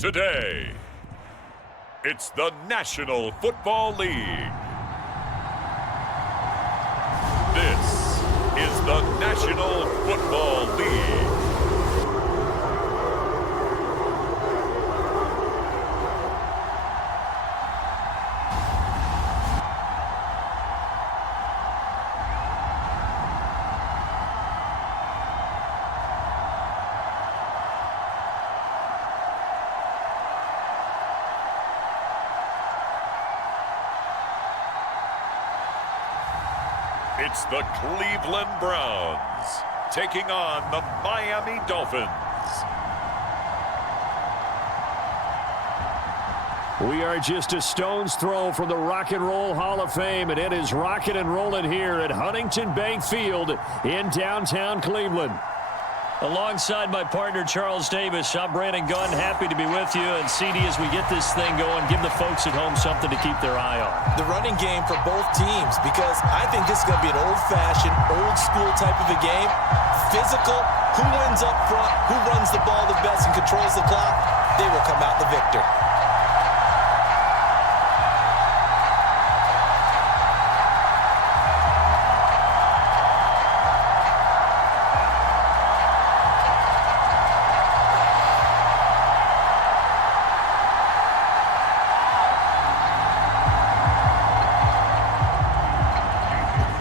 Today, it's the National Football League. This is the National Football League. It's the Cleveland Browns taking on the Miami Dolphins. We are just a stone's throw from the Rock and Roll Hall of Fame, and it is rocking and rolling here at Huntington Bank Field in downtown Cleveland. Alongside my partner, Charles Davis, I'm Brandon Gunn, happy to be with you. And CD, as we get this thing going, give the folks at home something to keep their eye on. The running game for both teams, because I think this is going to be an old-fashioned, old-school type of a game. Physical, who wins up front, who runs the ball the best and controls the clock, they will come out the victor.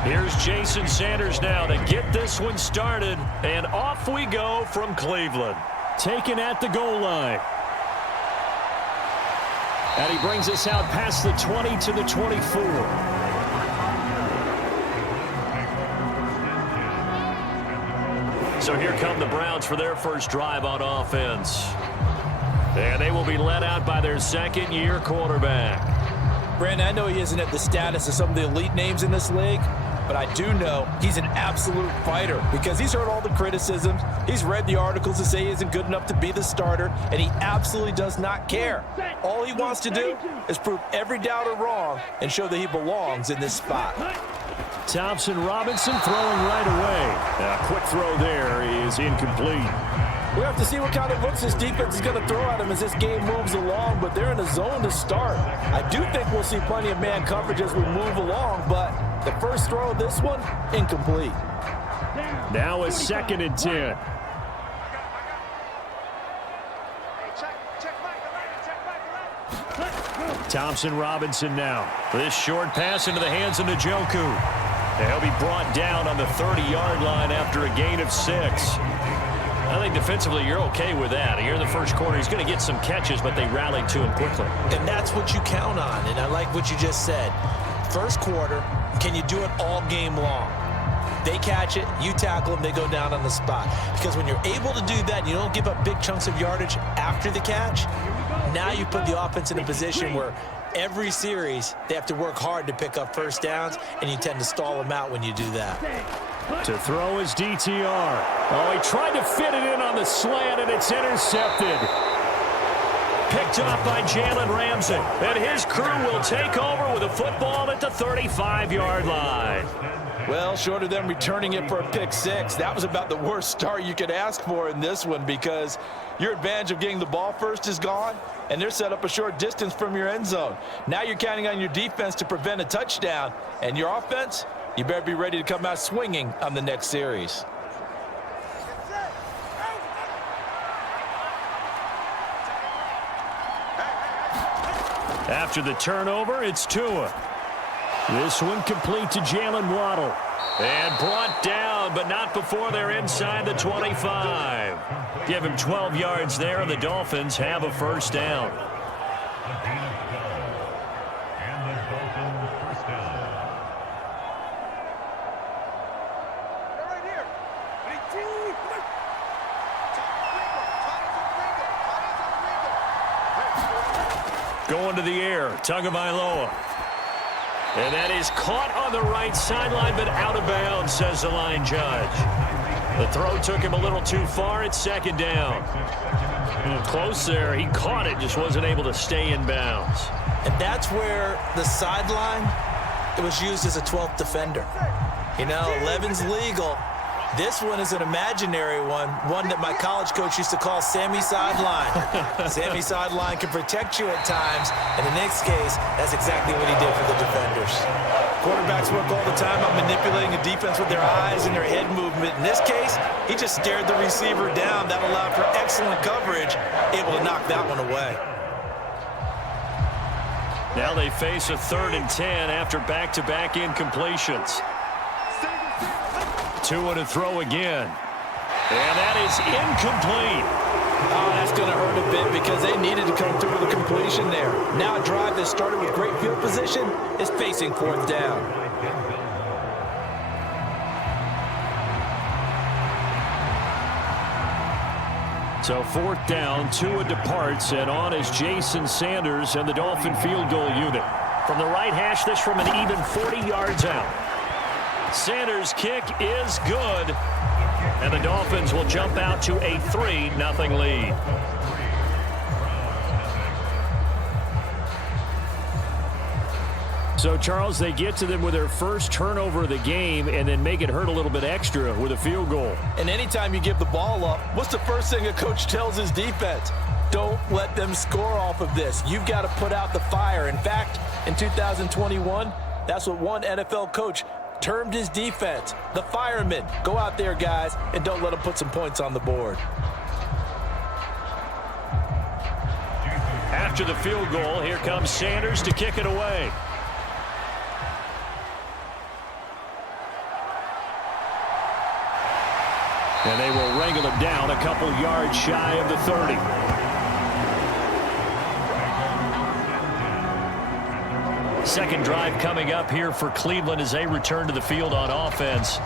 Here's Jason Sanders now to get this one started, and off we go from Cleveland. Taken at the goal line. And he brings us out past the 20 to the 24. So here come the Browns for their first drive on offense. And they will be led out by their second-year quarterback. Brandon, I know he isn't at the status of some of the elite names in this league, but I do know he's an absolute fighter because he's heard all the criticisms. He's read the articles that say he isn't good enough to be the starter, and he absolutely does not care. All he wants to do is prove every doubter wrong and show that he belongs in this spot. Thompson Robinson throwing right away. A quick throw there is incomplete. We have to see what kind of looks this defense is going to throw at him as this game moves along, but they're in a zone to start. I do think we'll see plenty of man coverage as we move along, but the first throw of this one, incomplete. Now a 2nd and 10. Thompson Robinson now. This short pass into the hands of Njoku. He'll be brought down on the 30-yard line after a gain of 6. I think defensively you're okay with that. Here in the first quarter, he's going to get some catches, but they rallied to him quickly. And that's what you count on, and I like what you just said. First quarter, can you do it all game long? They catch it, you tackle them, they go down on the spot. Because when you're able to do that, you don't give up big chunks of yardage after the catch, now you put the offense in a position where every series they have to work hard to pick up first downs, and you tend to stall them out when you do that. To throw is DTR. Oh, he tried to fit it in on the slant, and it's intercepted. Picked off by Jalen Ramsey. And his crew will take over with a football at the 35-yard line. Well, short of them returning it for a pick 6, that was about the worst start you could ask for in this one because your advantage of getting the ball first is gone, and they're set up a short distance from your end zone. Now you're counting on your defense to prevent a touchdown, and your offense, you better be ready to come out swinging on the next series. After the turnover, it's Tua. This one complete to Jalen Waddle. And brought down, but not before they're inside the 25. Give him 12 yards there, and the Dolphins have a first down. Going to the air, Tagovailoa. And that is caught on the right sideline, but out of bounds, says the line judge. The throw took him a little too far. It's 2nd down. Close there. He caught it, just wasn't able to stay in bounds. And that's where the sideline, it was used as a 12th defender. You know, 11's legal, This one is an imaginary one that my college coach used to call Sammy Sideline. Sammy Sideline can protect you at times, and in this case, that's exactly what he did for the defenders. Quarterbacks work all the time on manipulating a defense with their eyes and their head movement. In this case, he just stared the receiver down. That allowed for excellent coverage, able to knock that one away. Now they face a 3rd and 10 after back-to-back incompletions. 2 to throw again. And that is incomplete. Oh, that's going to hurt a bit because they needed to come through with a completion there. Now a drive that started with great field position is facing 4th down. So 4th down, Tua departs, and on is Jason Sanders and the Dolphin field goal unit. From the right hash, this from an even 40 yards out. Sanders' kick is good, and the Dolphins will jump out to a 3-0 lead. So, Charles, they get to them with their first turnover of the game and then make it hurt a little bit extra with a field goal. And anytime you give the ball up, what's the first thing a coach tells his defense? Don't let them score off of this. You've got to put out the fire. In fact, in 2021, that's what one NFL coach termed his defense, the firemen. Go out there, guys, and don't let them put some points on the board. After the field goal, here comes Sanders to kick it away. And they will wrangle him down a couple yards shy of the 30. Second drive coming up here for Cleveland as they return to the field on offense.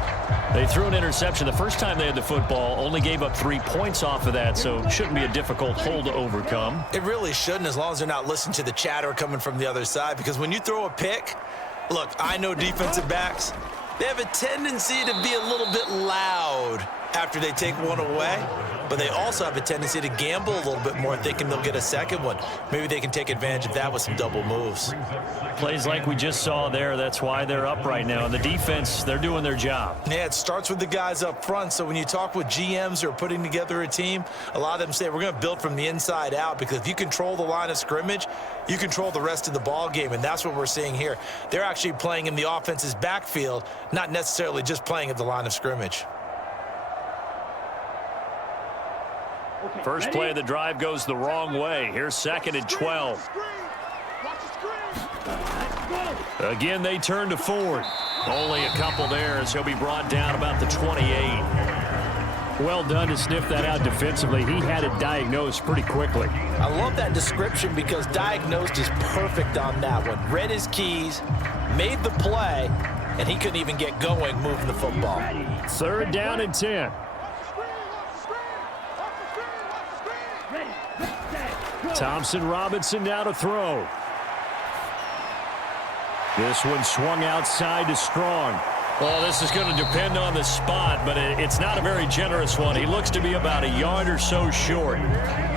They threw an interception the first time they had the football, only gave up 3 points off of that, so shouldn't be a difficult hole to overcome. It really shouldn't, as long as they're not listening to the chatter coming from the other side, because when you throw a pick, look, I know defensive backs, they have a tendency to be a little bit loud after they take one away, but they also have a tendency to gamble a little bit more, thinking they'll get a second one. Maybe they can take advantage of that with some double moves. Plays like we just saw there, that's why they're up right now. And the defense, they're doing their job. Yeah, it starts with the guys up front. So when you talk with GMs who are putting together a team, a lot of them say we're going to build from the inside out, because if you control the line of scrimmage, you control the rest of the ball game, and that's what we're seeing here. They're actually playing in the offense's backfield, not necessarily just playing at the line of scrimmage. First play of the drive goes the wrong way. Here's 2nd and 12. Again, they turn to Ford. Only a couple there as he'll be brought down about the 28. Well done to sniff that out defensively. He had it diagnosed pretty quickly. I love that description, because diagnosed is perfect on that one. Read his keys, made the play, and he couldn't even get going moving the football. 3rd down and 10. Thompson Robinson now to throw. This one swung outside to Strong. Well, this is going to depend on the spot, but it's not a very generous one. He looks to be about a yard or so short.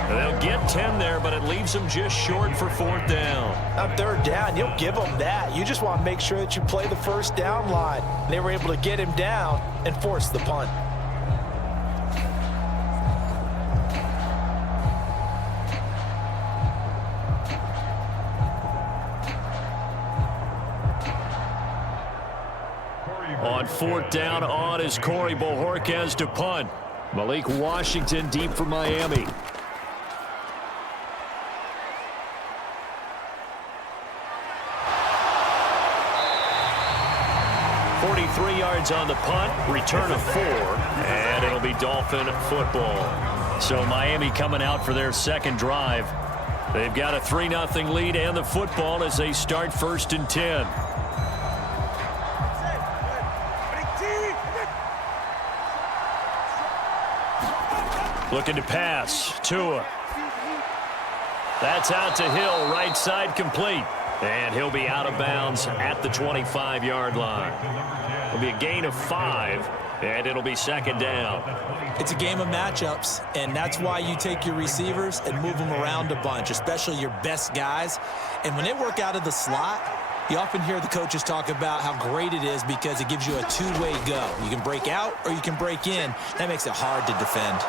They'll get 10 there, but it leaves them just short for 4th down. On 3rd down, you'll give them that. You just want to make sure that you play the first down line. They were able to get him down and force the punt. On 4th down, on is Corey Bojorquez to punt. Malik Washington deep for Miami. Yards on the punt, return of 4, and it'll be Dolphin football. So Miami coming out for their second drive. They've got a 3-0 lead and the football as they start 1st and 10. Looking to pass. Tua. That's out to Hill, right side complete. And he'll be out of bounds at the 25-yard line. It'll be a gain of 5, and it'll be 2nd down. It's a game of matchups, and that's why you take your receivers and move them around a bunch, especially your best guys. And when they work out of the slot, You often hear the coaches talk about how great it is because it gives you a two-way go. You can break out or you can break in. That makes it hard to defend.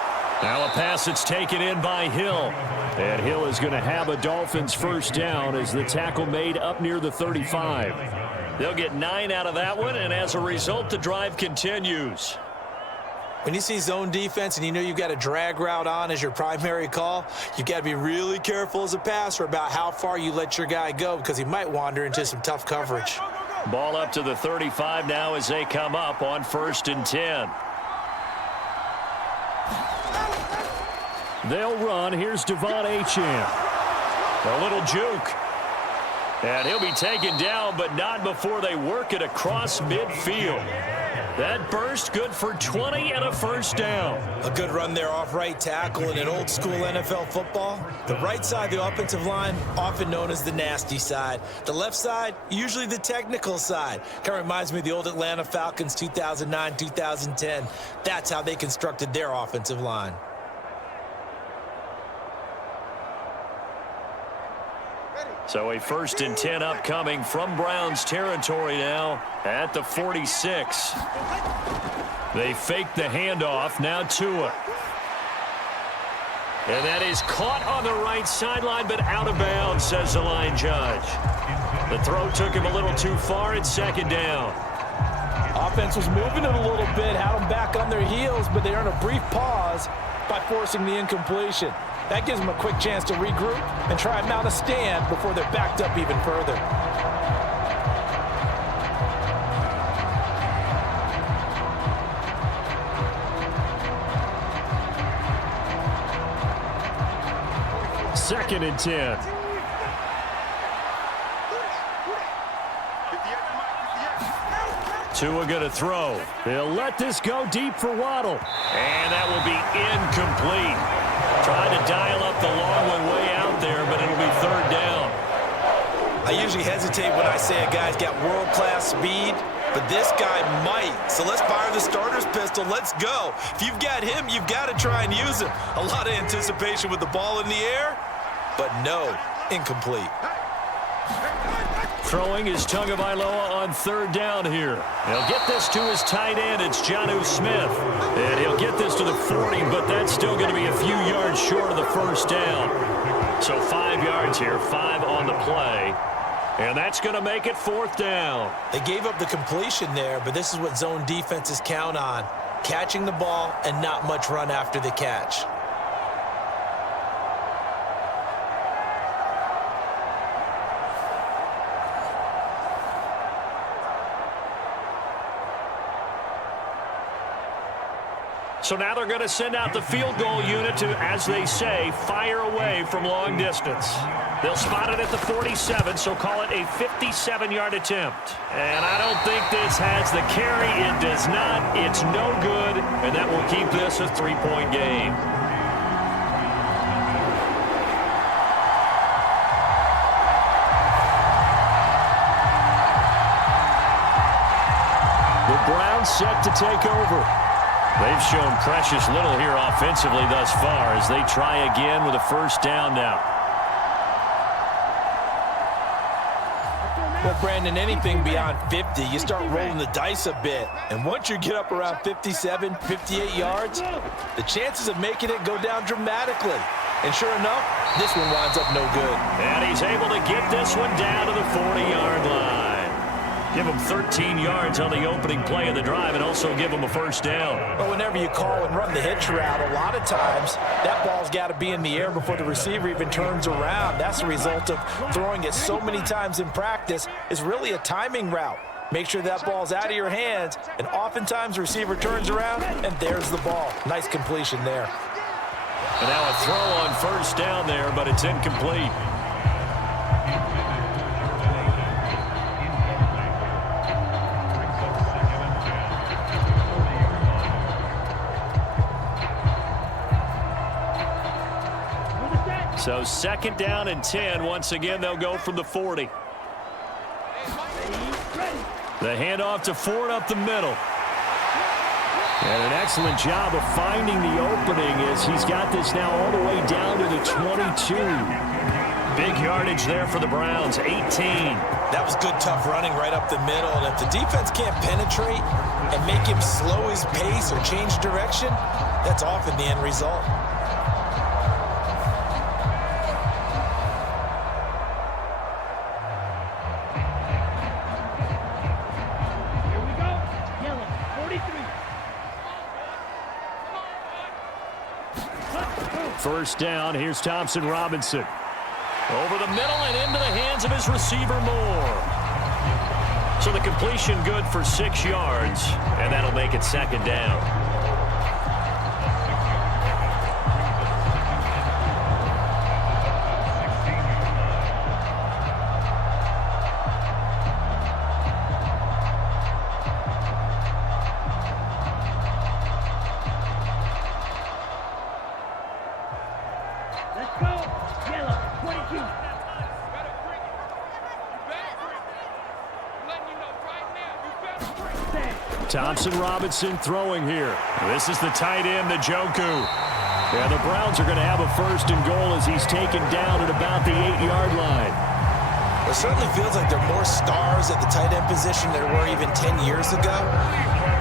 Now a pass that's taken in by Hill. And Hill is going to have a Dolphins first down as the tackle made up near the 35. They'll get 9 out of that one, and as a result, the drive continues. When you see zone defense and you know you've got a drag route on as your primary call, you've got to be really careful as a passer about how far you let your guy go because he might wander into some tough coverage. Ball up to the 35 now as they come up on 1st and 10. They'll run. Here's Devon Achane. A little juke. And he'll be taken down, but not before they work it across midfield. That burst good for 20 and a first down. A good run there off right tackle in an old school NFL football. The right side of the offensive line, often known as the nasty side. The left side, usually the technical side. Kind of reminds me of the old Atlanta Falcons 2009-2010. That's how they constructed their offensive line. So a 1st and 10 upcoming from Browns territory now at the 46. They fake the handoff. Now Tua. And that is caught on the right sideline, but out of bounds, says the line judge. The throw took him a little too far. It's 2nd down. Offense was moving it a little bit, had them back on their heels, but they earned a brief pause by forcing the incompletion. That gives them a quick chance to regroup and try and mount a stand before they're backed up even further. Second and 10. Tua going to throw. They'll let this go deep for Waddle. And that will be incomplete. Trying to dial up the long one way out there, but it'll be 3rd down. I usually hesitate when I say a guy's got world-class speed, but this guy might. So let's fire the starter's pistol. Let's go. If you've got him, you've got to try and use him. A lot of anticipation with the ball in the air, but no, incomplete. Throwing is Tagovailoa on 3rd down here. He'll get this to his tight end. It's Jonnu Smith. And he'll get this to the 40, but that's still going to be a few yards short of the first down. So 5 yards here, 5 on the play. And that's going to make it 4th down. They gave up the completion there, but this is what zone defenses count on. Catching the ball and not much run after the catch. So now they're going to send out the field goal unit to, as they say, fire away from long distance. They'll spot it at the 47, so call it a 57-yard attempt. And I don't think this has the carry. It does not. It's no good, and that will keep this a 3-point game. The Browns set to take over. They've shown precious little here offensively thus far as they try again with a first down now. Well, Brandon, anything beyond 50, you start rolling the dice a bit. And once you get up around 57, 58 yards, the chances of making it go down dramatically. And sure enough, this one winds up no good. And he's able to get this one down to the 40-yard line. Give him 13 yards on the opening play of the drive and also give him a first down. Well, whenever you call and run the hitch route, a lot of times that ball's got to be in the air before the receiver even turns around. That's the result of throwing it so many times in practice. Is really a timing route. Make sure that ball's out of your hands, and oftentimes the receiver turns around, and there's the ball. Nice completion there. And now a throw on first down there, but it's incomplete. So 2nd down and 10. Once again, they'll go from the 40. The handoff to Ford up the middle. And an excellent job of finding the opening as he's got this now all the way down to the 22. Big yardage there for the Browns, 18. That was good, tough running right up the middle. And if the defense can't penetrate and make him slow his pace or change direction, that's often the end result. Here we go. Yellow, 43. First down, here's Thompson Robinson. Over the middle and into the hands of his receiver Moore. So the completion good for 6 yards, and that'll make it second down. Let's go. Yellow, 22. Thompson Robinson throwing here. This is the tight end, Njoku. Yeah, the Browns are going to have a first and goal as he's taken down at about the 8-yard line. It certainly feels like there are more stars at the tight end position than there were even 10 years ago.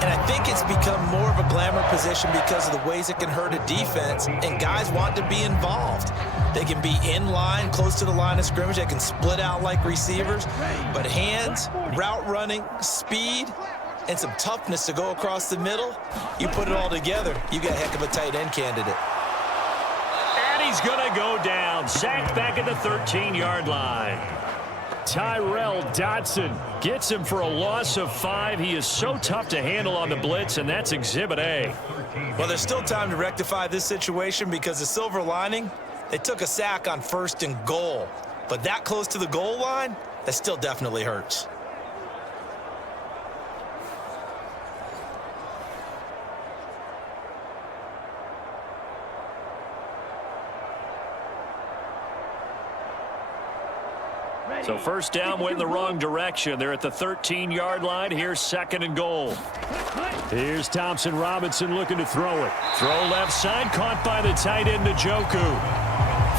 And I think it's become more of a glamour position because of the ways it can hurt a defense, and guys want to be involved. They can be in line, close to the line of scrimmage. They can split out like receivers. But hands, route running, speed, and some toughness to go across the middle, you put it all together, you got a heck of a tight end candidate. And he's going to go down. Sacked back at the 13-yard line. Tyrell Dodson gets him for a loss of 5. He is so tough to handle on the blitz, and that's Exhibit A. Well, there's still time to rectify this situation because the silver lining, they took a sack on 1st and goal. But that close to the goal line, that still definitely hurts. So first down went in the wrong direction. They're at the 13-yard line. Here's 2nd and goal. Here's Thompson Robinson looking to throw it. Throw left side, caught by the tight end, Njoku.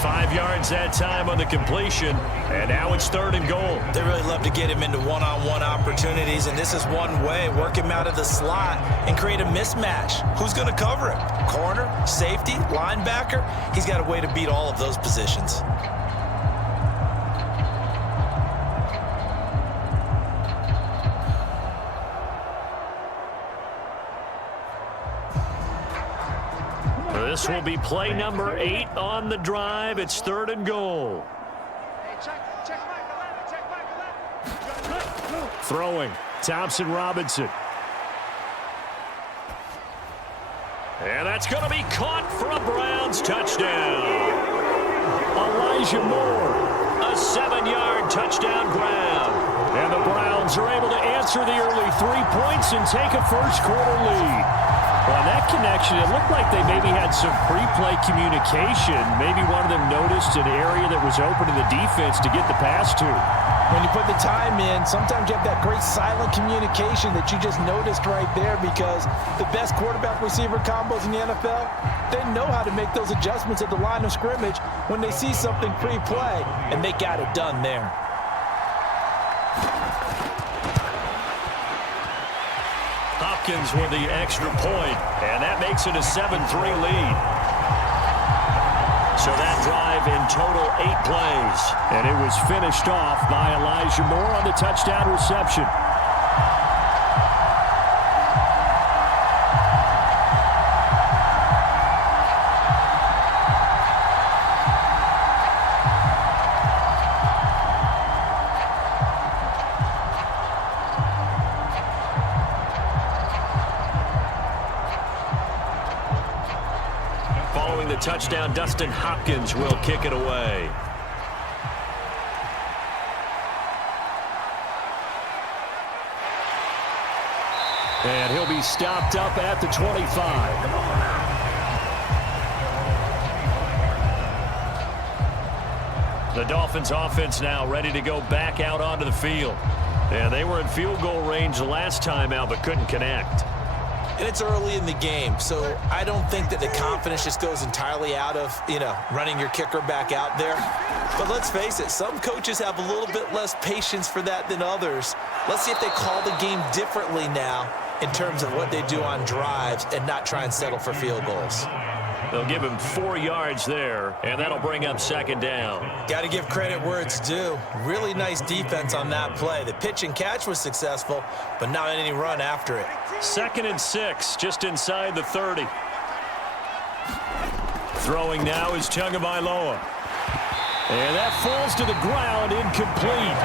5 yards that time on the completion, and now it's 3rd and goal. They really love to get him into one-on-one opportunities, and this is one way. Work him out of the slot and create a mismatch. Who's going to cover him? Corner, safety, linebacker? He's got a way to beat all of those positions. This will be play number 8 on the drive. It's 3rd and goal. Throwing, Thompson Robinson. And that's going to be caught for a Browns touchdown. Elijah Moore, a 7-yard touchdown grab. And the Browns are able to answer the early 3 points and take a first-quarter lead. Well, that connection, it looked like they maybe had some pre-play communication. Maybe one of them noticed an area that was open to the defense to get the pass to. When you put the time in, sometimes you have that great silent communication that you just noticed right there, because the best quarterback-receiver combos in the NFL, they know how to make those adjustments at the line of scrimmage when they see something pre-play, and they got it done there. Hopkins with the extra point, and that makes it a 7-3 lead. So that drive in total 8 plays, and it was finished off by Elijah Moore on the touchdown reception. Following the touchdown, Dustin Hopkins will kick it away. And he'll be stopped up at the 25. The Dolphins offense now ready to go back out onto the field. And they were in field goal range the last time out but couldn't connect. And it's early in the game, so I don't think that the confidence just goes entirely out of, running your kicker back out there. But let's face it, some coaches have a little bit less patience for that than others. Let's see if they call the game differently now in terms of what they do on drives and not try and settle for field goals. They'll give him 4 yards there, and that'll bring up second down. Got to give credit where it's due. Really nice defense on that play. The pitch and catch was successful, but not any run after it. 2nd and 6, just inside the 30. Throwing now is Tagovailoa. And that falls to the ground, incomplete.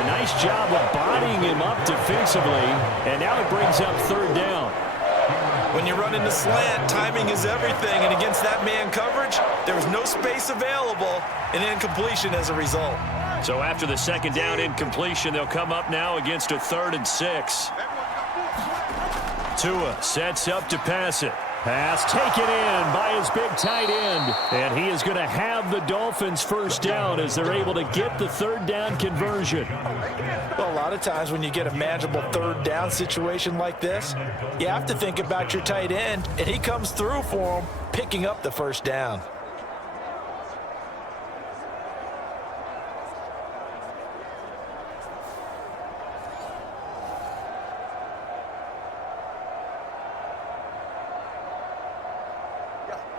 A nice job of bodying him up defensively, and now it brings up 3rd down. When you're running the slant, timing is everything, and against that man coverage, there was no space available, and incompletion as a result. So after the 2nd down incompletion, they'll come up now against a 3rd and 6. Tua sets up to pass it. Pass taken in by his big tight end. And he is going to have the Dolphins first down as they're able to get the 3rd down conversion. Well, a lot of times when you get a manageable 3rd down situation like this, you have to think about your tight end, and he comes through for him, picking up the first down.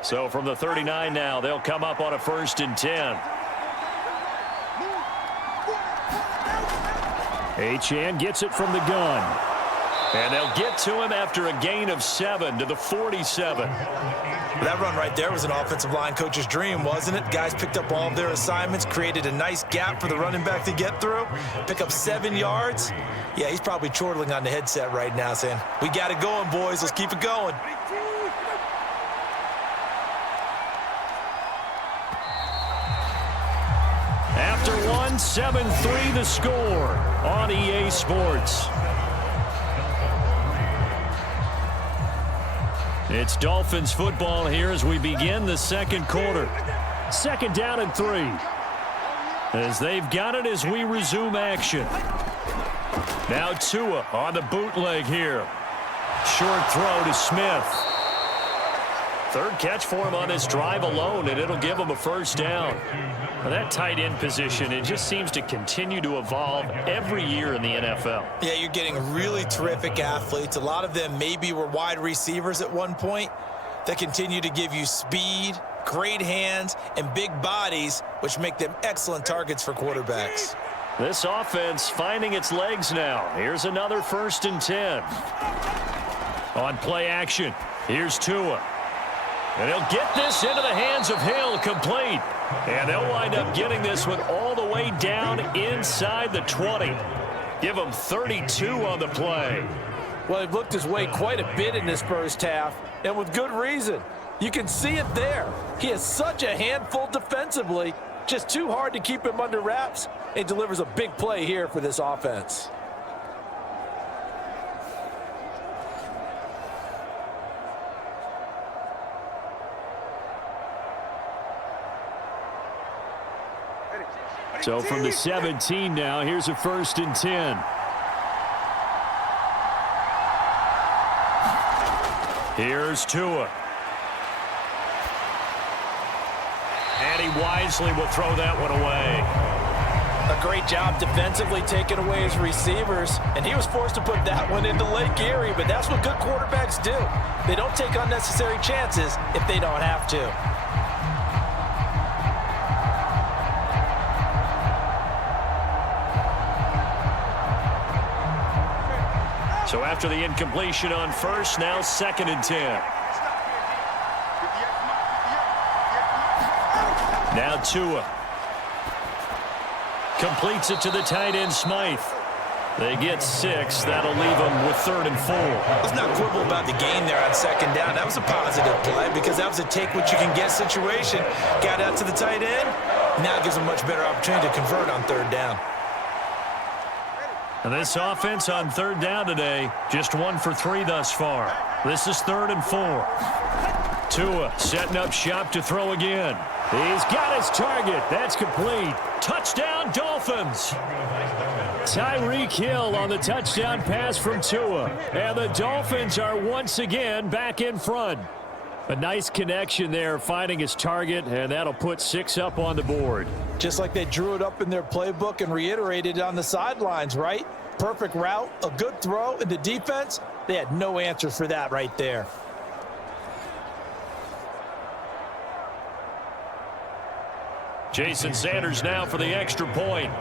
So from the 39 now, they'll come up on a 1st and 10. Achane gets it from the gun. And they'll get to him after a gain of 7 to the 47. That run right there was an offensive line coach's dream, wasn't it? Guys picked up all of their assignments, created a nice gap for the running back to get through, pick up 7 yards. Yeah, he's probably chortling on the headset right now saying, we got it going, boys. Let's keep it going. After 7-3 the score on EA Sports. It's Dolphins football here as we begin the 2nd quarter. 2nd down and 3. As they've got it as we resume action. Now Tua on the bootleg here. Short throw to Smith. 3rd catch for him on this drive alone, and it'll give him a first down. Well, that tight end position, it just seems to continue to evolve every year in the NFL. Yeah, you're getting really terrific athletes. A lot of them maybe were wide receivers at one point that continue to give you speed, great hands, and big bodies, which make them excellent targets for quarterbacks. This offense finding its legs now. Here's another 1st and 10. On play action, here's Tua. And he'll get this into the hands of Hill, complete. And they'll wind up getting this one all the way down inside the 20. Give him 32 on the play. Well, he looked his way quite a bit in this first half, and with good reason. You can see it there. He is such a handful defensively, just too hard to keep him under wraps. He delivers a big play here for this offense. So from the 17 now, here's a 1st and 10. Here's Tua. And he wisely will throw that one away. A great job defensively taking away his receivers, and he was forced to put that one into Lake Erie, but that's what good quarterbacks do. They don't take unnecessary chances if they don't have to. So after the incompletion on 1st, now 2nd and 10. Now Tua. Completes it to the tight end, Smythe. They get 6. That'll leave them with 3rd and 4. Let's not quibble about the gain there on 2nd down. That was a positive play because that was a take-what-you-can-get situation. Got out to the tight end. Now it gives them a much better opportunity to convert on 3rd down. And this offense on 3rd down today, just 1 for 3 thus far. This is 3rd and 4. Tua setting up shop to throw again. He's got his target. That's complete. Touchdown, Dolphins. Tyreek Hill on the touchdown pass from Tua. And the Dolphins are once again back in front. A nice connection there, finding his target, and that'll put 6 up on the board. Just like they drew it up in their playbook and reiterated it on the sidelines, right? Perfect route, a good throw, and the defense, they had no answer for that right there. Jason Sanders now for the extra point.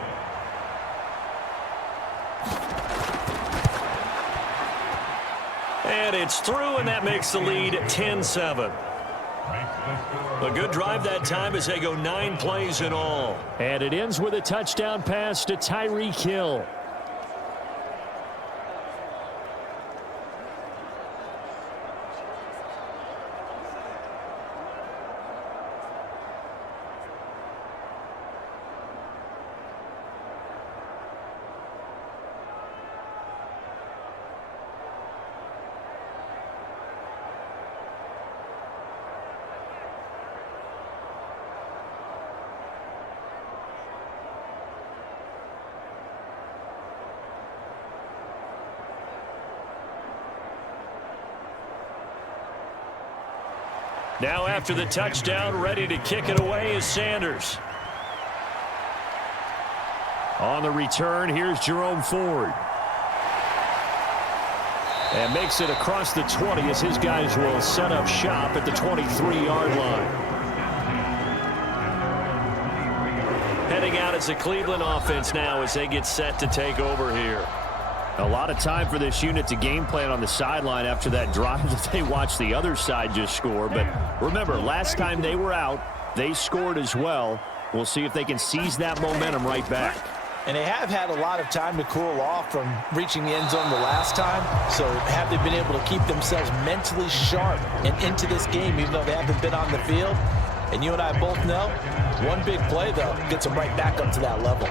And it's through, and that makes the lead 10-7. A good drive that time as they go 9 plays in all. And it ends with a touchdown pass to Tyreek Hill. Now after the touchdown, ready to kick it away is Sanders. On the return, here's Jerome Ford. And makes it across the 20 as his guys will set up shop at the 23-yard line. Heading out as the Cleveland offense now as they get set to take over here. A lot of time for this unit to game plan on the sideline after that drive that they watched the other side just score. But remember, last time they were out, they scored as well. We'll see if they can seize that momentum right back. And they have had a lot of time to cool off from reaching the end zone the last time. So have they been able to keep themselves mentally sharp and into this game, even though they haven't been on the field? And you and I both know, one big play, though, gets them right back up to that level.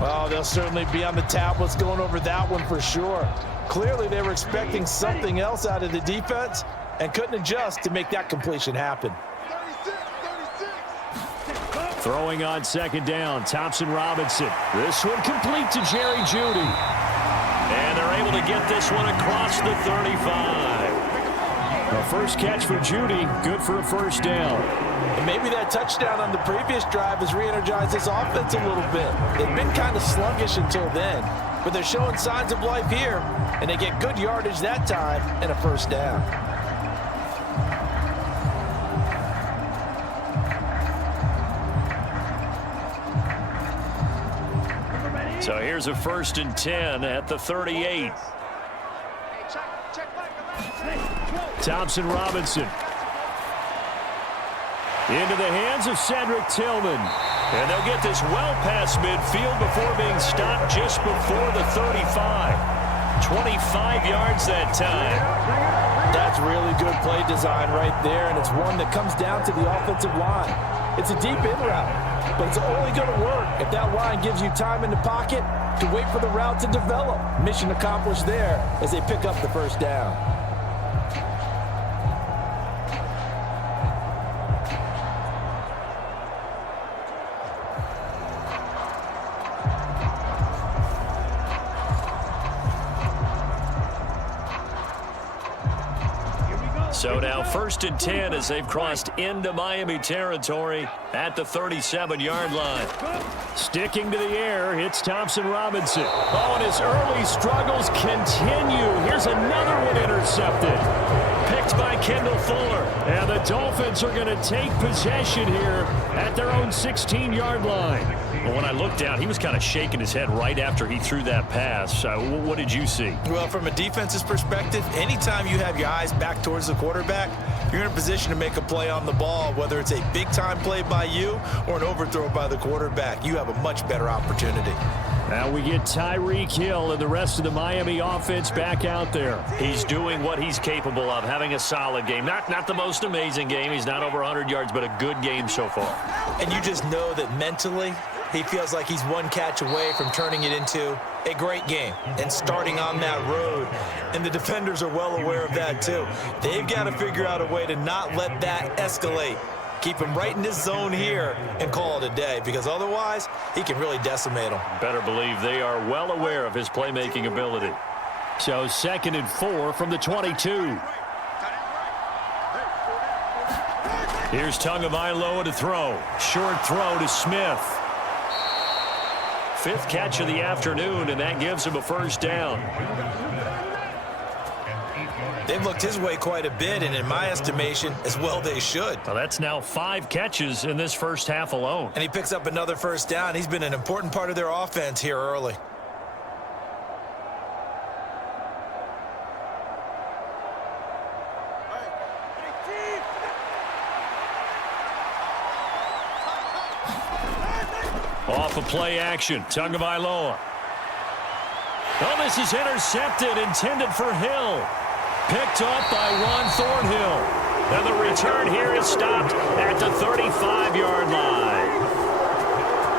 Well, they'll certainly be on the tablets going over that one for sure. Clearly, they were expecting something else out of the defense and couldn't adjust to make that completion happen. Throwing on second down, Thompson Robinson. This one complete to Jerry Jeudy. And they're able to get this one across the 35. The first catch for Jeudy, good for a first down. And maybe that touchdown on the previous drive has re-energized this offense a little bit. They've been kind of sluggish until then, but they're showing signs of life here, and they get good yardage that time and a first down. So here's a 1st and 10 at the 38. Thompson Robinson. Into the hands of Cedric Tillman. And they'll get this well past midfield before being stopped just before the 35. 25 yards that time. That's really good play design right there, and it's one that comes down to the offensive line. It's a deep in route, but it's only going to work if that line gives you time in the pocket to wait for the route to develop. Mission accomplished there as they pick up the first down. So now 1st and 10 as they've crossed into Miami territory at the 37-yard line. Sticking to the air, it's Thompson Robinson. Oh, and his early struggles continue. Here's another one intercepted. Picked by Kendall Fuller. And the Dolphins are going to take possession here at their own 16-yard line. Well, when I looked down, he was kind of shaking his head right after he threw that pass. What did you see? Well, from a defense's perspective, anytime you have your eyes back towards the quarterback, you're in a position to make a play on the ball, whether it's a big-time play by you or an overthrow by the quarterback. You have a much better opportunity. Now we get Tyreek Hill and the rest of the Miami offense back out there. He's doing what he's capable of, having a solid game. Not the most amazing game. He's not over 100 yards, but a good game so far. And you just know that mentally, he feels like he's one catch away from turning it into a great game and starting on that road. And the defenders are well aware of that too. They've got to figure out a way to not let that escalate. Keep him right in this zone here and call it a day, because otherwise he can really decimate them. Better believe they are well aware of his playmaking ability. So 2nd and 4 from the 22. Here's Tagovailoa to throw. Short throw to Smith. 5th catch of the afternoon, and that gives him a first down. They've looked his way quite a bit, and in my estimation, as well they should. Well, that's now 5 catches in this first half alone. And he picks up another first down. He's been an important part of their offense here early. Off of play action, Tagovailoa. Oh, this is intercepted, intended for Hill. Picked up by Ron Thornhill. And the return here is stopped at the 35-yard line.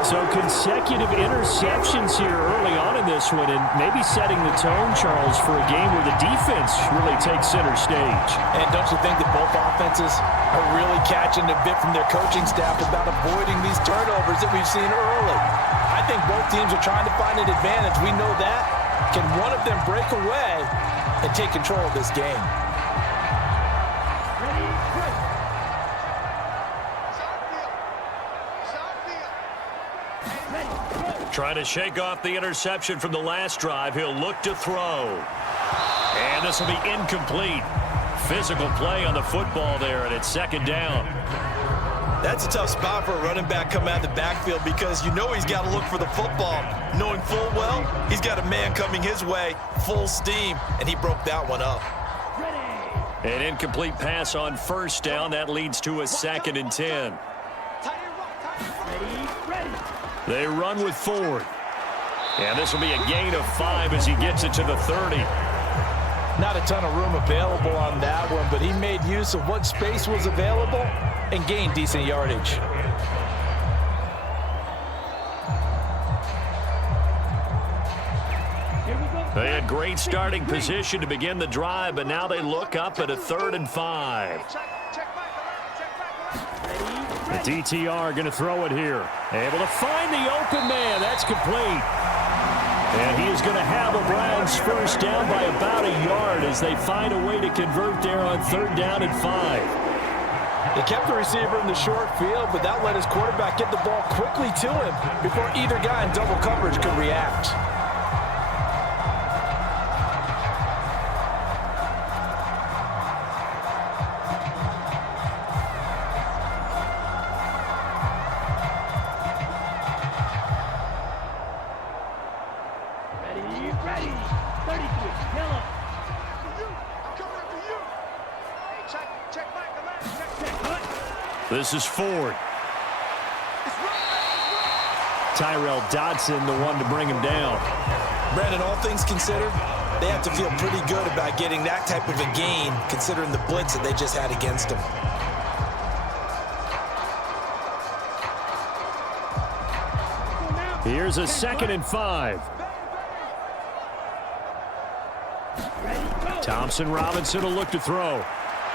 So consecutive interceptions here early on in this one, and maybe setting the tone, Charles, for a game where the defense really takes center stage. And don't you think that both offenses are really catching a bit from their coaching staff about avoiding these turnovers that we've seen early? I think both teams are trying to find an advantage. We know that. Can one of them break away and take control of this game? Trying to shake off the interception from the last drive. He'll look to throw. And this will be incomplete. Physical play on the football there, and it's 2nd down. That's a tough spot for a running back coming out of the backfield because you know he's got to look for the football, knowing full well he's got a man coming his way, full steam, and he broke that one up. An incomplete pass on 1st down. That leads to a 2nd and 10. They run with Ford. And this will be a gain of 5 as he gets it to the 30. Not a ton of room available on that one, but he made use of what space was available and gained decent yardage. They had great starting position to begin the drive, but now they look up at a 3rd and 5. The DTR going to throw it here. Able to find the open man. That's complete. And he is going to have a Browns first down by about a yard as they find a way to convert there on 3rd down and 5. They kept the receiver in the short field, but that let his quarterback get the ball quickly to him before either guy in double coverage could react. This is Ford. Tyrell Dodson, the one to bring him down. Brandon, all things considered, they have to feel pretty good about getting that type of a gain considering the blitz that they just had against them. Here's a 2nd and 5. Thompson Robinson will look to throw.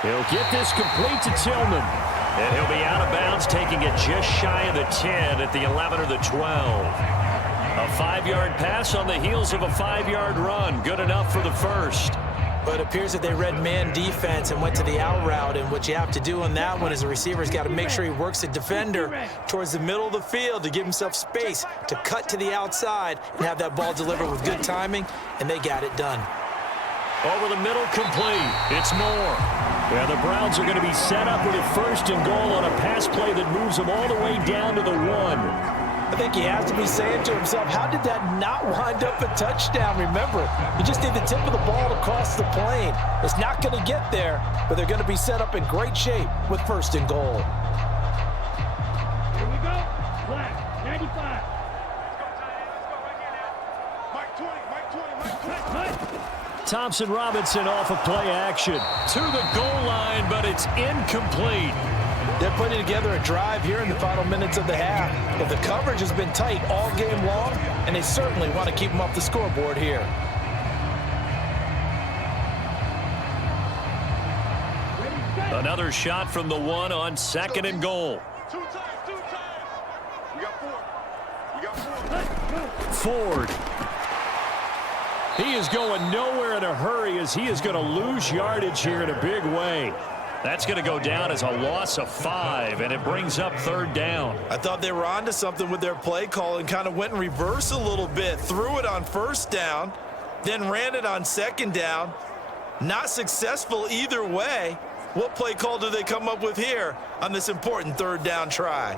He'll get this complete to Tillman. And he'll be out of bounds, taking it just shy of the 10 at the 11 or the 12. A 5-yard pass on the heels of a 5-yard run. Good enough for the first. But it appears that they read man defense and went to the out route, and what you have to do on that one is the receiver's got to make sure he works the defender towards the middle of the field to give himself space to cut to the outside and have that ball delivered with good timing, and they got it done. Over the middle, complete. It's Moore. Yeah, the Browns are going to be set up with a 1st and goal on a pass play that moves them all the way down to the 1. I think he has to be saying to himself, how did that not wind up a touchdown? Remember, you just need the tip of the ball to cross the plane. It's not going to get there, but they're going to be set up in great shape with 1st and goal. Here we go. Black, 95. Let's go, right here now. Mike 20, Mike 20. Thompson Robinson off of play action. To the goal line, but it's incomplete. They're putting together a drive here in the final minutes of the half, but the coverage has been tight all game long, and they certainly want to keep them off the scoreboard here. Another shot from the 1 on 2nd and goal. Two times. We got four. Ford. He is going nowhere in a hurry as he is going to lose yardage here in a big way. That's going to go down as a loss of 5, and it brings up 3rd down. I thought they were onto something with their play call and kind of went in reverse a little bit. Threw it on 1st down, then ran it on 2nd down. Not successful either way. What play call do they come up with here on this important 3rd down try?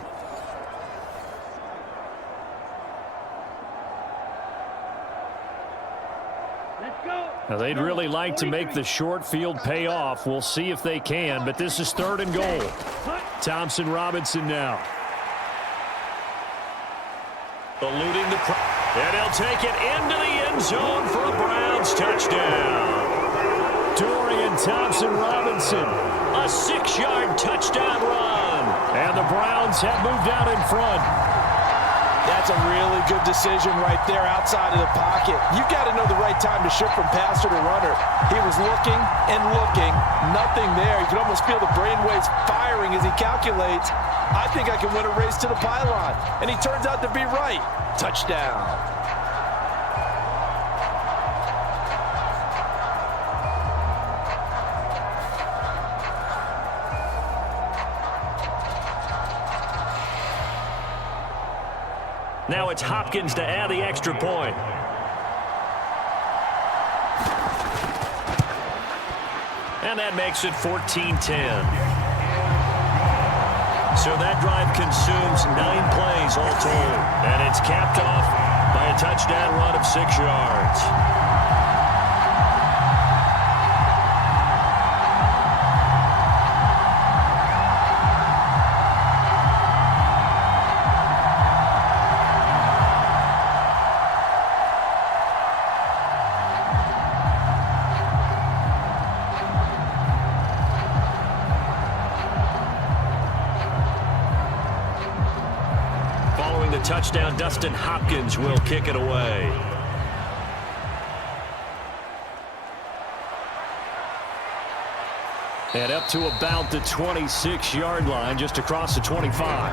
Now, they'd really like to make the short field pay off. We'll see if they can, but this is 3rd and goal. Thompson Robinson now. Eluding the and he'll take it into the end zone for a Browns touchdown. Dorian Thompson-Robinson, a 6-yard touchdown run. And the Browns have moved out in front. That's a really good decision right there outside of the pocket. You've got to know the right time to shift from passer to runner. He was looking and looking, nothing there. You can almost feel the brainwaves firing as he calculates, I think I can win a race to the pylon. And he turns out to be right. Touchdown. Now it's Hopkins to add the extra point. And that makes it 14-10. So that drive consumes 9 plays all told. And it's capped off by a touchdown run of 6 yards. Touchdown, Dustin Hopkins will kick it away. And up to about the 26-yard line, just across the 25.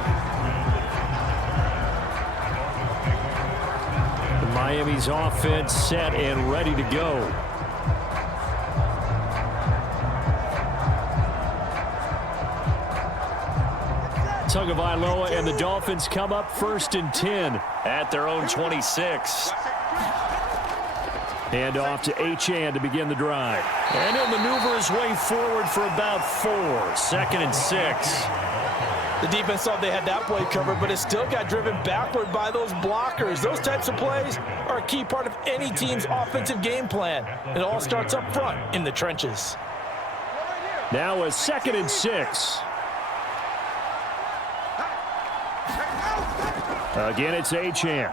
Miami's offense set and ready to go. Tagovailoa and the Dolphins come up 1st and 10 at their own 26. Hand off to Achane to begin the drive. And he'll maneuver his way forward for about 4. 2nd and 6. The defense thought they had that play covered, but it still got driven backward by those blockers. Those types of plays are a key part of any team's offensive game plan. It all starts up front in the trenches. Now a 2nd and 6. Again, it's Achane.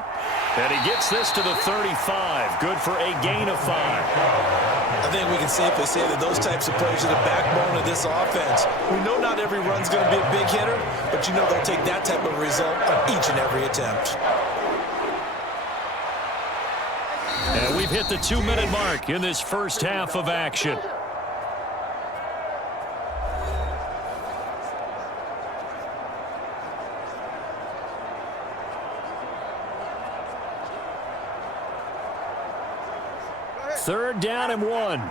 And he gets this to the 35. Good for a gain of 5. I think we can safely say that those types of plays are the backbone of this offense. We know not every run's going to be a big hitter, but you know they'll take that type of result on each and every attempt. And we've hit the 2-minute mark in this first half of action. Third down and 1.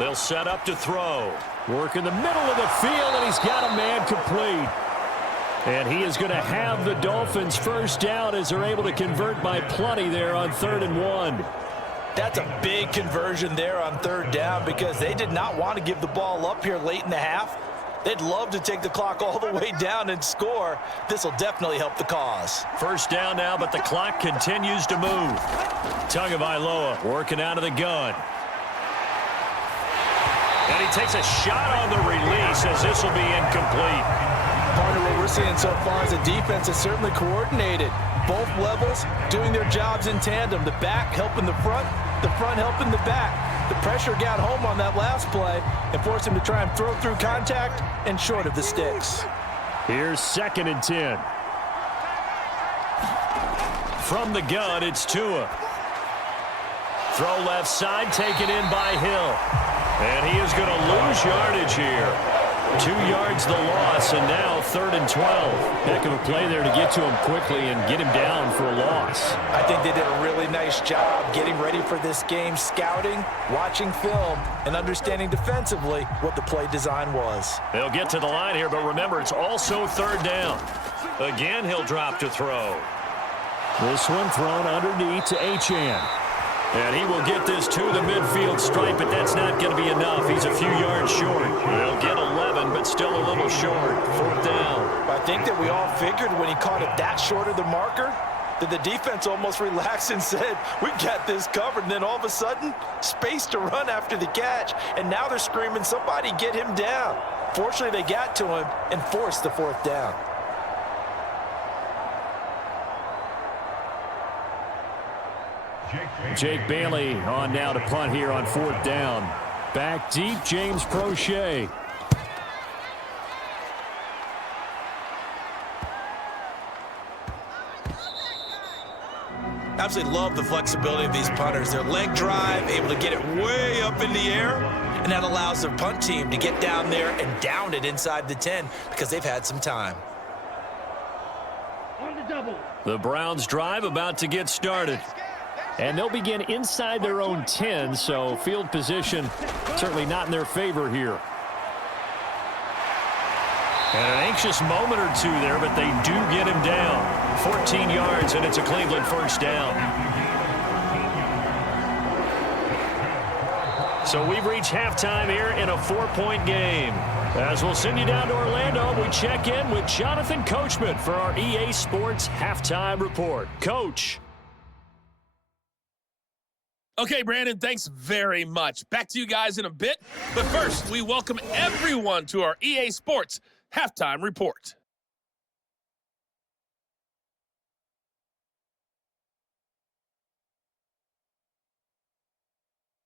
They'll set up to throw. Work in the middle of the field, and he's got a man complete. And he is going to have the Dolphins first down as they're able to convert by plenty there on 3rd and 1. That's a big conversion there on 3rd down because they did not want to give the ball up here late in the half. They'd love to take the clock all the way down and score. This will definitely help the cause. First down now, but the clock continues to move. Tagovailoa working out of the gun. And he takes a shot on the release as this will be incomplete. Part of what we're seeing so far is the defense is certainly coordinated. Both levels doing their jobs in tandem. The back helping the front helping the back. The pressure got home on that last play and forced him to try and throw through contact and short of the sticks. Here's 2nd and 10. From the gun, it's Tua. Throw left side, taken in by Hill. And he is going to lose yardage here. 2 yards the loss, and now 3rd and 12. Heck of a play there to get to him quickly and get him down for a loss. I think they did a really nice job getting ready for this game, scouting, watching film, and understanding defensively what the play design was. They'll get to the line here, but remember, it's also 3rd down. Again, he'll drop to throw. This one thrown underneath to Achane. And he will get this to the midfield stripe, but that's not going to be enough. He's a few yards short. They'll get 11, but still a little short. 4th down. I think that we all figured when he caught it that short of the marker that the defense almost relaxed and said, we got this covered. And then all of a sudden, space to run after the catch. And now they're screaming, somebody get him down. Fortunately, they got to him and forced the 4th down. Jake Bailey on now to punt here on 4th down. Back deep, James Prochet. Absolutely love the flexibility of these punters. Their leg drive, able to get it way up in the air, and that allows their punt team to get down there and down it inside the 10 because they've had some time. On the double. The Browns drive about to get started. And they'll begin inside their own 10, so field position certainly not in their favor here. And an anxious moment or two there, but they do get him down. 14 yards, and it's a Cleveland 1st down. So we've reached halftime here in a 4-point game. As we'll send you down to Orlando, we check in with Jonathan Coachman for our EA Sports Halftime Report. Coach. Okay, Brandon, thanks very much. Back to you guys in a bit. But first, we welcome everyone to our EA Sports Halftime Report.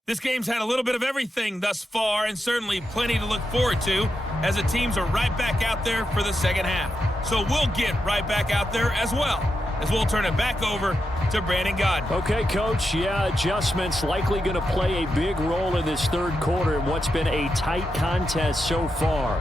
This game's had a little bit of everything thus far, and certainly plenty to look forward to, as the teams are right back out there for the second half. So we'll get right back out there as well, as we'll turn it back over to Brandon Godden. Okay, Coach. Yeah, adjustments likely going to play a big role in this 3rd quarter in what's been a tight contest so far.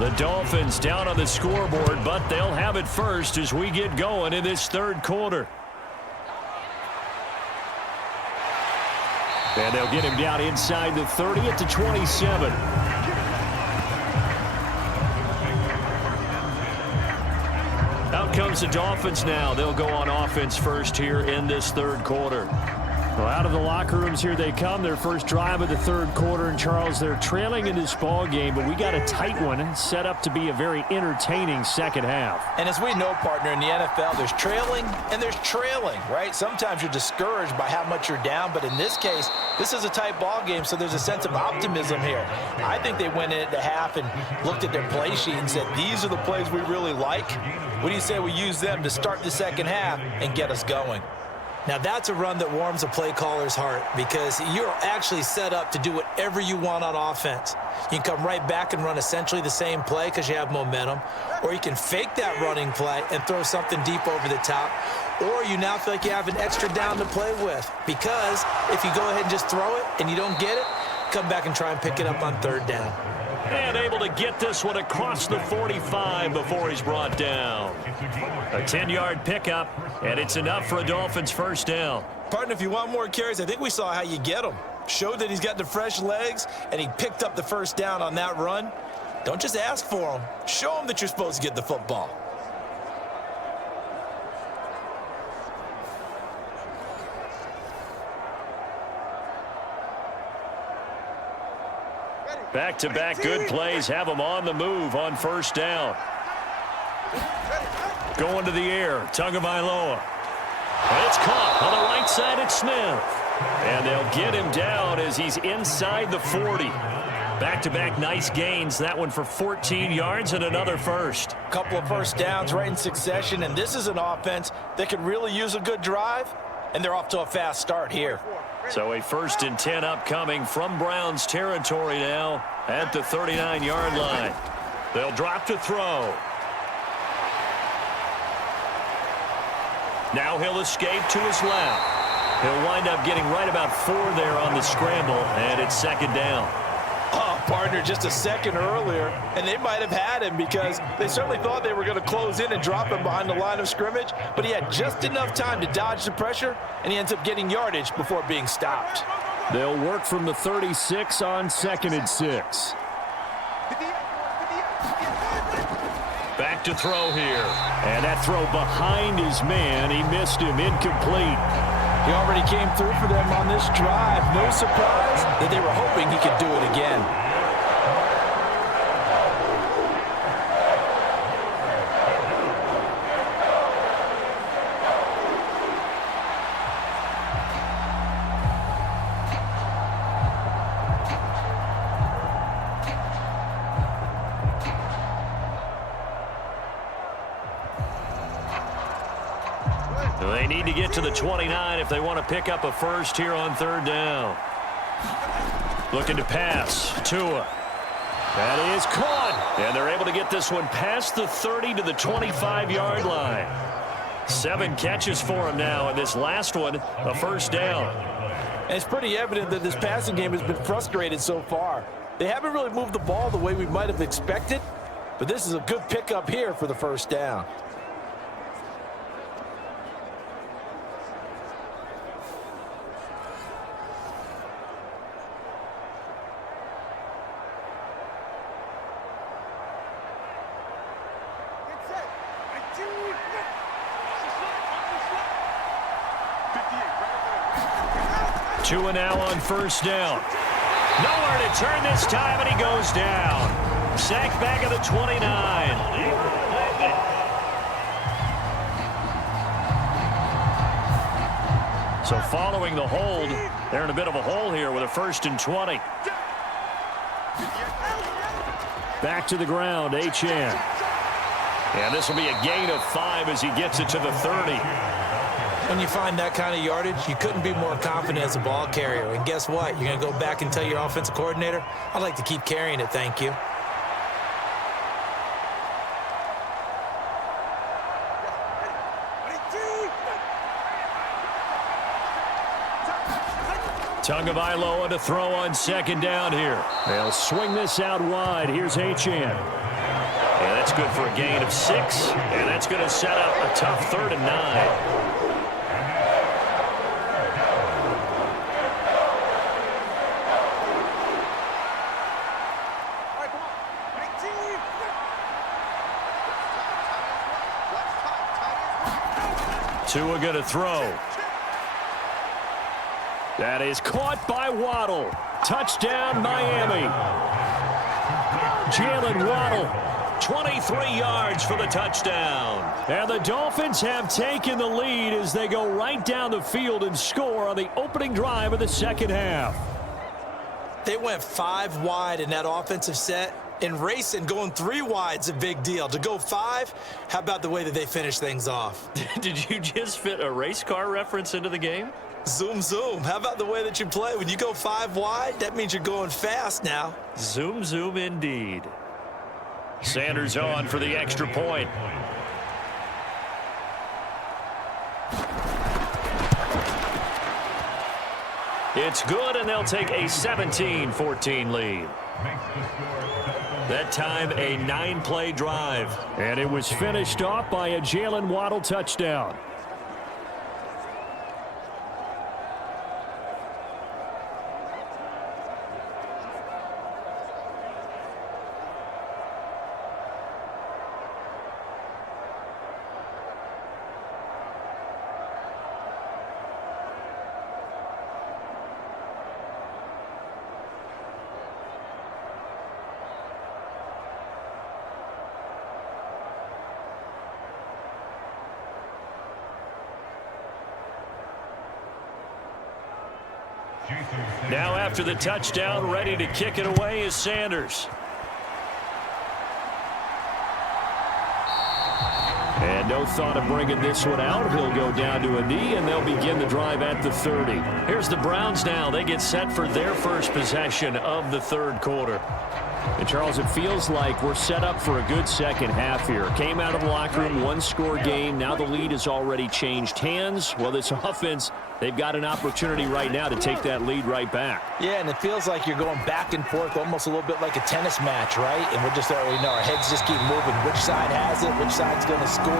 The Dolphins down on the scoreboard, but they'll have it first as we get going in this 3rd quarter. And they'll get him down inside the 30 at the 27. Out comes the Dolphins now. They'll go on offense first here in this 3rd quarter. Well, out of the locker rooms here they come. Their first drive of the 3rd quarter. And, Charles, they're trailing in this ball game, but we got a tight one set up to be a very entertaining second half. And as we know, partner, in the NFL, there's trailing and there's trailing, right? Sometimes you're discouraged by how much you're down, but in this case, this is a tight ball game, so there's a sense of optimism here. I think they went in at the half and looked at their play sheet and said, these are the plays we really like. What do you say we use them to start the second half and get us going? Now, that's a run that warms a play caller's heart because you're actually set up to do whatever you want on offense. You can come right back and run essentially the same play because you have momentum, or you can fake that running play and throw something deep over the top, or you now feel like you have an extra down to play with because if you go ahead and just throw it and you don't get it, come back and try and pick it up on 3rd down. And able to get this one across the 45 before he's brought down. A 10-yard pickup, and it's enough for a Dolphins 1st down. Partner, if you want more carries, I think we saw how you get them. Showed that he's got the fresh legs, and he picked up the 1st down on that run. Don't just ask for them. Show them that you're supposed to get the football. Back-to-back good plays have them on the move on 1st down. Going to the air, Tagovailoa. And it's caught on the right side at Smith. And they'll get him down as he's inside the 40. Back-to-back nice gains. That one for 14 yards and another first. A couple of first downs right in succession, and this is an offense that could really use a good drive, and they're off to a fast start here. So a 1st and 10 upcoming from Browns territory now at the 39-yard line. They'll drop to throw. Now he'll escape to his left. He'll wind up getting right about 4 there on the scramble, and it's 2nd down. Oh, partner, just a second earlier, and they might have had him because they certainly thought they were going to close in and drop him behind the line of scrimmage, but he had just enough time to dodge the pressure, and he ends up getting yardage before being stopped. They'll work from the 36 on 2nd and 6. Back to throw here. And that throw behind his man. He missed him. Incomplete. He already came through for them on this drive. No surprise that they were hoping he could do it again. They need to get to the 29 if they want to pick up a first here on 3rd down. Looking to pass. Tua. That is caught. And they're able to get this one past the 30 to the 25-yard line. 7 catches for him now, and this last one, a 1st down. And it's pretty evident that this passing game has been frustrated so far. They haven't really moved the ball the way we might have expected, but this is a good pickup here for the 1st down. Tua now on 1st down. Nowhere to turn this time, and he goes down. Sacked back at the 29. So following the hold, they're in a bit of a hole here with a 1st and 20. Back to the ground, H.N. And this will be a gain of 5 as he gets it to the 30. When you find that kind of yardage, you couldn't be more confident as a ball carrier. And guess what? You're going to go back and tell your offensive coordinator, I'd like to keep carrying it, thank you. Tagovailoa to throw on 2nd down here. They'll swing this out wide. Here's H.N. And that's good for a gain of 6. And that's going to set up a tough 3rd and 9. Tua going to throw. That is caught by Waddle. Touchdown, Miami. Jalen Waddle. 23 yards for the touchdown. And the Dolphins have taken the lead as they go right down the field and score on the opening drive of the 2nd half. They went 5 wide in that offensive set. And racing, going 3 wide's a big deal. To go 5, how about the way that they finish things off? Did you just fit a race car reference into the game? Zoom, zoom. How about the way that you play? When you go 5 wide, that means you're going fast now. Zoom, zoom indeed. Sanders on for the extra point. It's good, and they'll take a 17-14 lead. That time, a 9-play drive. And it was finished off by a Jalen Waddle touchdown. Now after the touchdown, ready to kick it away is Sanders. And no thought of bringing this one out. He'll go down to a knee, and they'll begin the drive at the 30. Here's the Browns now. They get set for their first possession of the third quarter. And, Charles, it feels like we're set up for a good second half here. Came out of the locker room, one-score game. Now the lead has already changed hands. Well, this offense, they've got an opportunity right now to take that lead right back. Yeah, and it feels like you're going back and forth, almost a little bit like a tennis match, right? And we're just already know our heads just keep moving. Which side has it? Which side's going to score?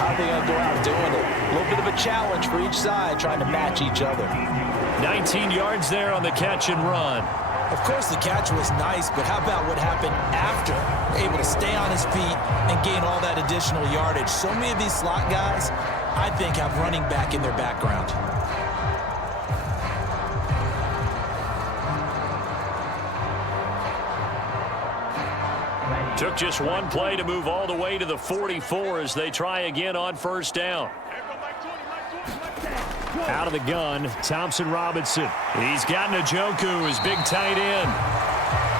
How are they going to go out doing it? A little bit of a challenge for each side, trying to match each other. 19 yards there on the catch and run. Of course, the catch was nice, but how about what happened after? Able to stay on his feet and gain all that additional yardage. So many of these slot guys, I think, have running back in their background. Took just one play to move all the way to the 44 as they try again on first down. Out of the gun, Thompson Robinson. He's got Njoku, his big tight end.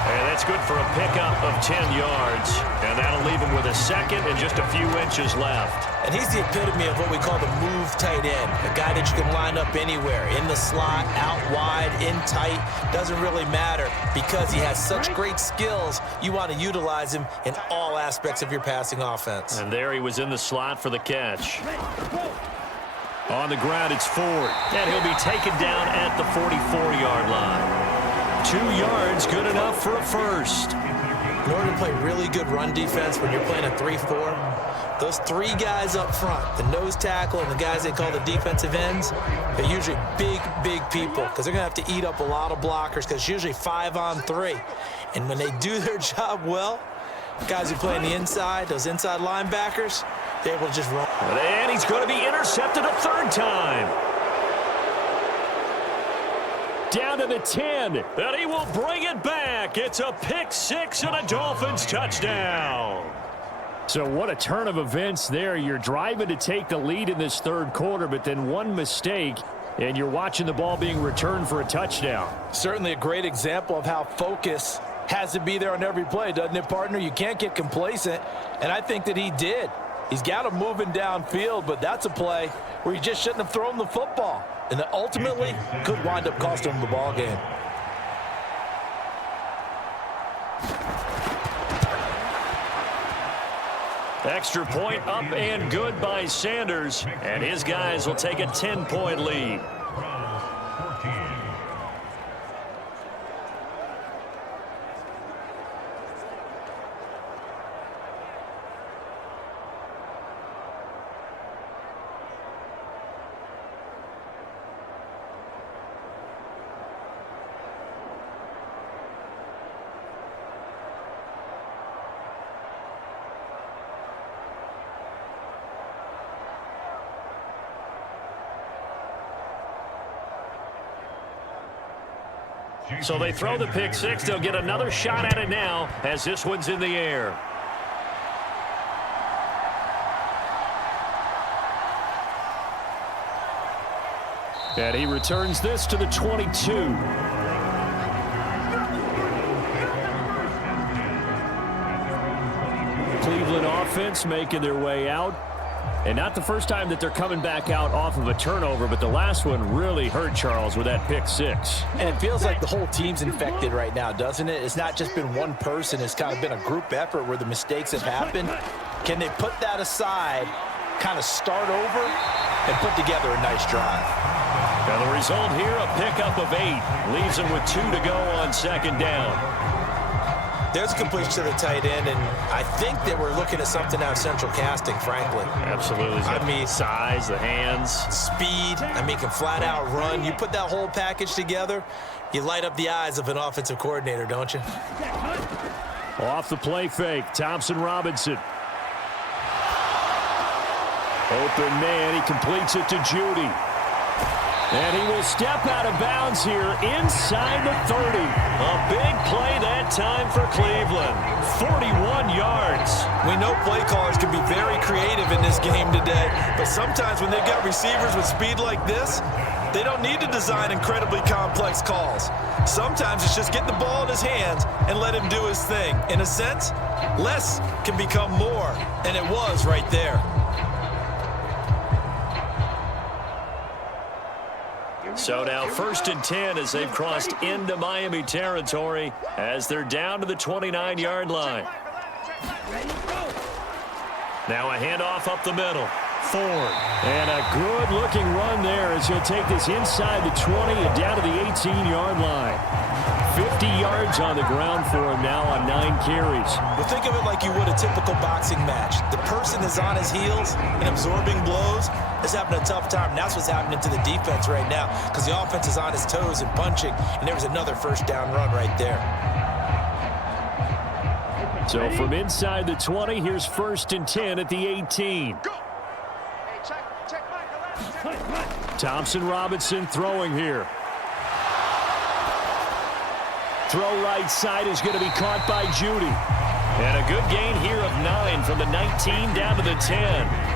And that's good for a pickup of 10 yards. And that'll leave him with a second and just a few inches left. And he's the epitome of what we call the move tight end. A guy that you can line up anywhere. In the slot, out wide, in tight. Doesn't really matter because he has such great skills. You want to utilize him in all aspects of your passing offense. And there he was in the slot for the catch. On the ground, it's Ford. And he'll be taken down at the 44-yard line. 2 yards, good enough for a first. In order to play really good run defense when you're playing a 3-4, those three guys up front, the nose tackle and the guys they call the defensive ends, they're usually big, big people because they're going to have to eat up a lot of blockers because it's usually 5-on-3. And when they do their job well, guys who play on the inside, those inside linebackers, they're able to just run. And he's going to be intercepted a third time. Down to the 10, and he will bring it back. It's a pick six and a Dolphins touchdown. So what a turn of events there. You're driving to take the lead in this third quarter, but then one mistake, and you're watching the ball being returned for a touchdown. Certainly a great example of how focus has to be there on every play, doesn't it, partner? You can't get complacent, and I think that he did. He's got him moving downfield, but that's a play where he just shouldn't have thrown the football. And that ultimately could wind up costing him the ball game. Extra point up and good by Sanders, and his guys will take a 10-point lead. So they throw the pick six. They'll get another shot at it now as this one's in the air. And he returns this to the 22. Cleveland offense making their way out. And not the first time that they're coming back out off of a turnover, but the last one really hurt Charles with that pick six. And it feels like the whole team's infected right now, doesn't it? It's not just been one person. It's kind of been a group effort where the mistakes have happened. Can they put that aside, kind of start over, and put together a nice drive? Now the result here, a pickup of 8. Leaves them with 2 to go on second down. There's a completion to the tight end, and I think they were looking at something out of central casting, frankly. Absolutely. I mean, size, the hands. Speed. I mean, can flat out run. You put that whole package together, you light up the eyes of an offensive coordinator, don't you? Off the play fake, Thompson Robinson. Open man, he completes it to Judy. And he will step out of bounds here inside the 30. A big play that time for Cleveland. 41 yards. We know play callers can be very creative in this game today, but sometimes when they've got receivers with speed like this, They don't need to design incredibly complex calls. Sometimes it's just get the ball in his hands and let him do his thing. In a sense, less can become more, and it was right there. So now 1st and 10 as they've crossed into Miami territory as they're down to the 29-yard line. Now a handoff up the middle. Ford. And a good-looking run there as he'll take this inside the 20 and down to the 18-yard line. 50 yards on the ground for him now on 9 carries. Well, think of it like you would a typical boxing match. The person is on his heels and absorbing blows is having a tough time. And that's what's happening to the defense right now because the offense is on his toes and punching, and there was another first down run right there. So from inside the 20, here's 1st and 10 at the 18. Thompson Robinson throwing here. Throw right side is going to be caught by Judy. And a good gain here of 9 from the 19 down to the 10.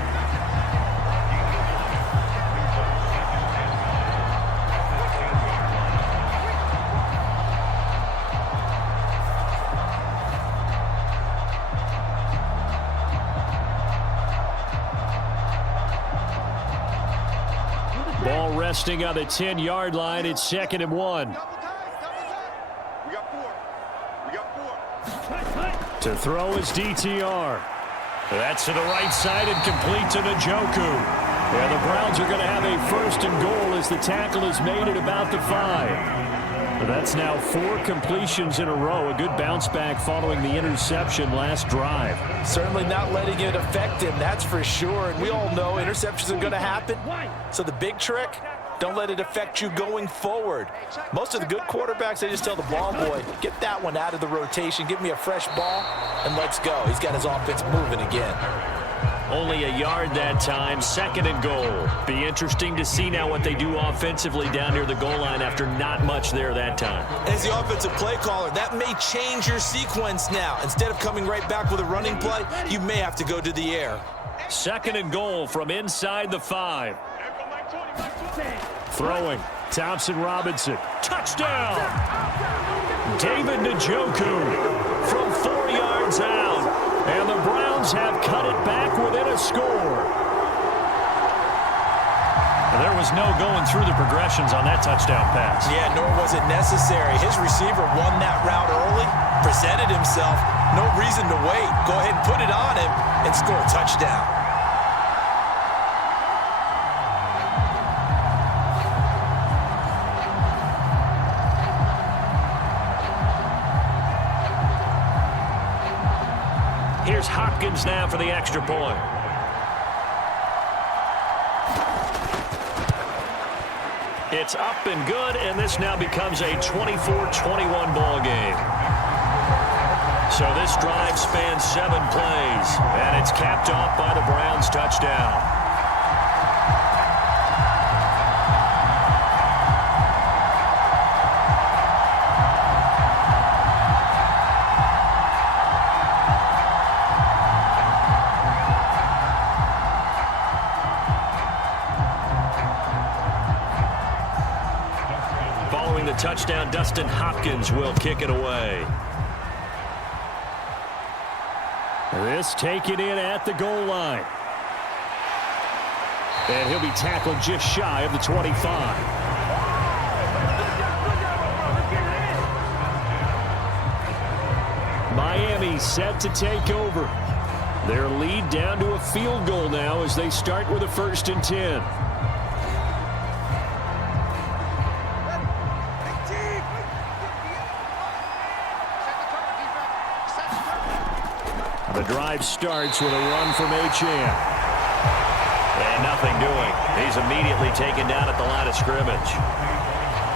Ball resting on the 10-yard line. It's 2nd and 1. To throw is DTR. That's to the right side and complete to Njoku. And the Browns are going to have a 1st and goal as the tackle is made at about the 5. That's now 4 completions in a row. A good bounce back following the interception last drive. Certainly not letting it affect him, that's for sure. And we all know interceptions are going to happen. So the big trick, don't let it affect you going forward. Most of the good quarterbacks, they just tell the ball boy, get that one out of the rotation, give me a fresh ball, and let's go. He's got his offense moving again. Only a yard that time, 2nd and goal. Be interesting to see now what they do offensively down near the goal line after not much there that time. As the offensive play caller, that may change your sequence now. Instead of coming right back with a running play, you may have to go to the air. 2nd and goal from inside the 5. Throwing, Thompson Robinson. Touchdown! David Njoku from 4 yards out. And the Browns have cut it back within a score. There was no going through the progressions on that touchdown pass. Yeah, nor was it necessary. His receiver won that route early, presented himself. No reason to wait. Go ahead and put it on him and score a touchdown. Here's Hopkins now for the extra point. It's up and good, and this now becomes a 24-21 ball game. So this drive spans 7 plays, and it's capped off by the Browns' touchdown. Touchdown, Dustin Hopkins will kick it away. This taken in at the goal line. And he'll be tackled just shy of the 25. Miami set to take over. Their lead down to a field goal now as they start with a 1st and 10. The drive starts with a run from Achane. And nothing doing. He's immediately taken down at the line of scrimmage.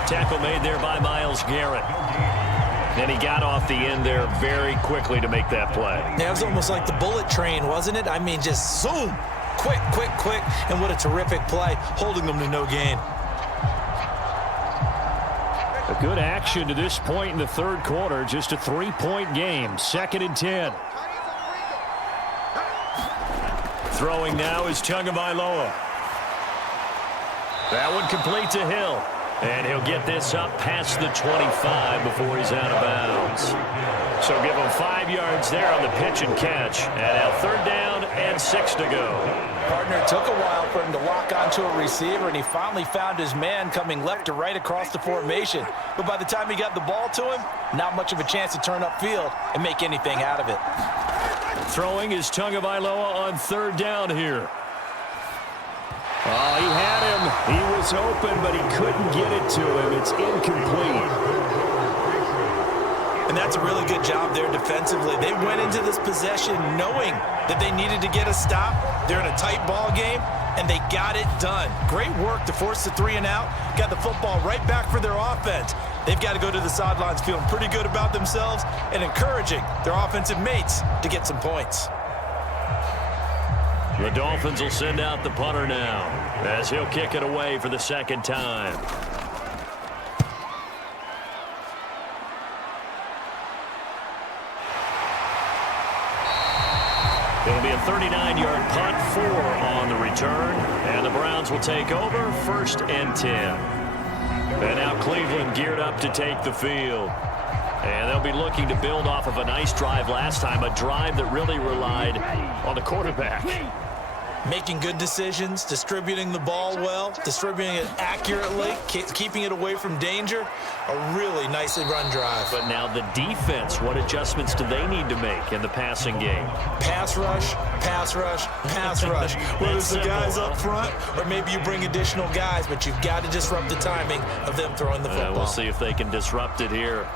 Tackle made there by Myles Garrett. And he got off the end there very quickly to make that play. Yeah, it was almost like the bullet train, wasn't it? I mean, just zoom. Quick, quick, quick. And what a terrific play, holding them to no gain. A good action to this point in the 3rd quarter. Just a 3-point game. 2nd and 10. Throwing now is Tagovailoa. That one complete to Hill. And he'll get this up past the 25 before he's out of bounds. So give him 5 yards there on the pitch and catch. And now 3rd down and 6 to go. Partner, it took a while for him to lock onto a receiver, and he finally found his man coming left to right across the formation. But by the time he got the ball to him, not much of a chance to turn upfield and make anything out of it. Throwing is Tagovailoa on 3rd down here. Oh, he had him. He was open, but he couldn't get it to him. It's incomplete. And that's a really good job there defensively. They went into this possession knowing that they needed to get a stop. They're in a tight ball game, and they got it done. Great work to force the 3 and out. Got the football right back for their offense. They've got to go to the sidelines feeling pretty good about themselves and encouraging their offensive mates to get some points. The Dolphins will send out the punter now as he'll kick it away for the 2nd time. It'll be a 39-yard punt, 4 on the return, and the Browns will take over 1st and 10. And now Cleveland geared up to take the field. And they'll be looking to build off of a nice drive last time, a drive that really relied on the quarterback. Making good decisions, distributing the ball well, distributing it accurately, keeping it away from danger. A really nicely run drive. But now the defense, what adjustments do they need to make in the passing game? Pass rush, pass rush, pass rush. Whether it's the guys up front or maybe you bring additional guys, but you've got to disrupt the timing of them throwing the football. We'll see if they can disrupt it here.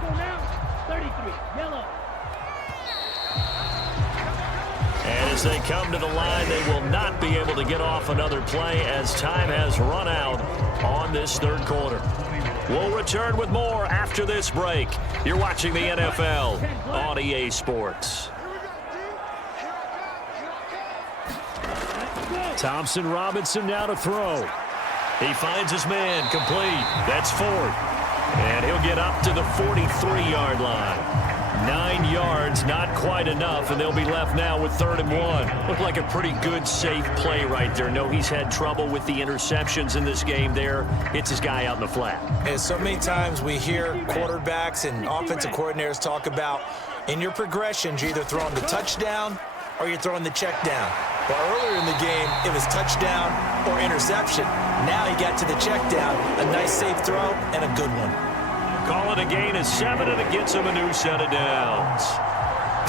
Go now. 33. Yellow. And as they come to the line, they will not be able to get off another play as time has run out on this 3rd quarter. We'll return with more after this break. You're watching the NFL on EA Sports. Thompson Robinson now to throw. He finds his man complete. That's 4th. And he'll get up to the 43-yard line. 9 yards, not quite enough, and they'll be left now with 3rd and 1. Looked like a pretty good, safe play right there. No, he's had trouble with the interceptions in this game there. Hits his guy out in the flat. And so many times we hear quarterbacks and offensive coordinators talk about in your progressions, you're either throwing the touchdown or you're throwing the check down. But earlier in the game, it was touchdown or interception. Now he got to the check down, a nice safe throw and a good one. Call it a gain of 7, and it gets him a new set of downs.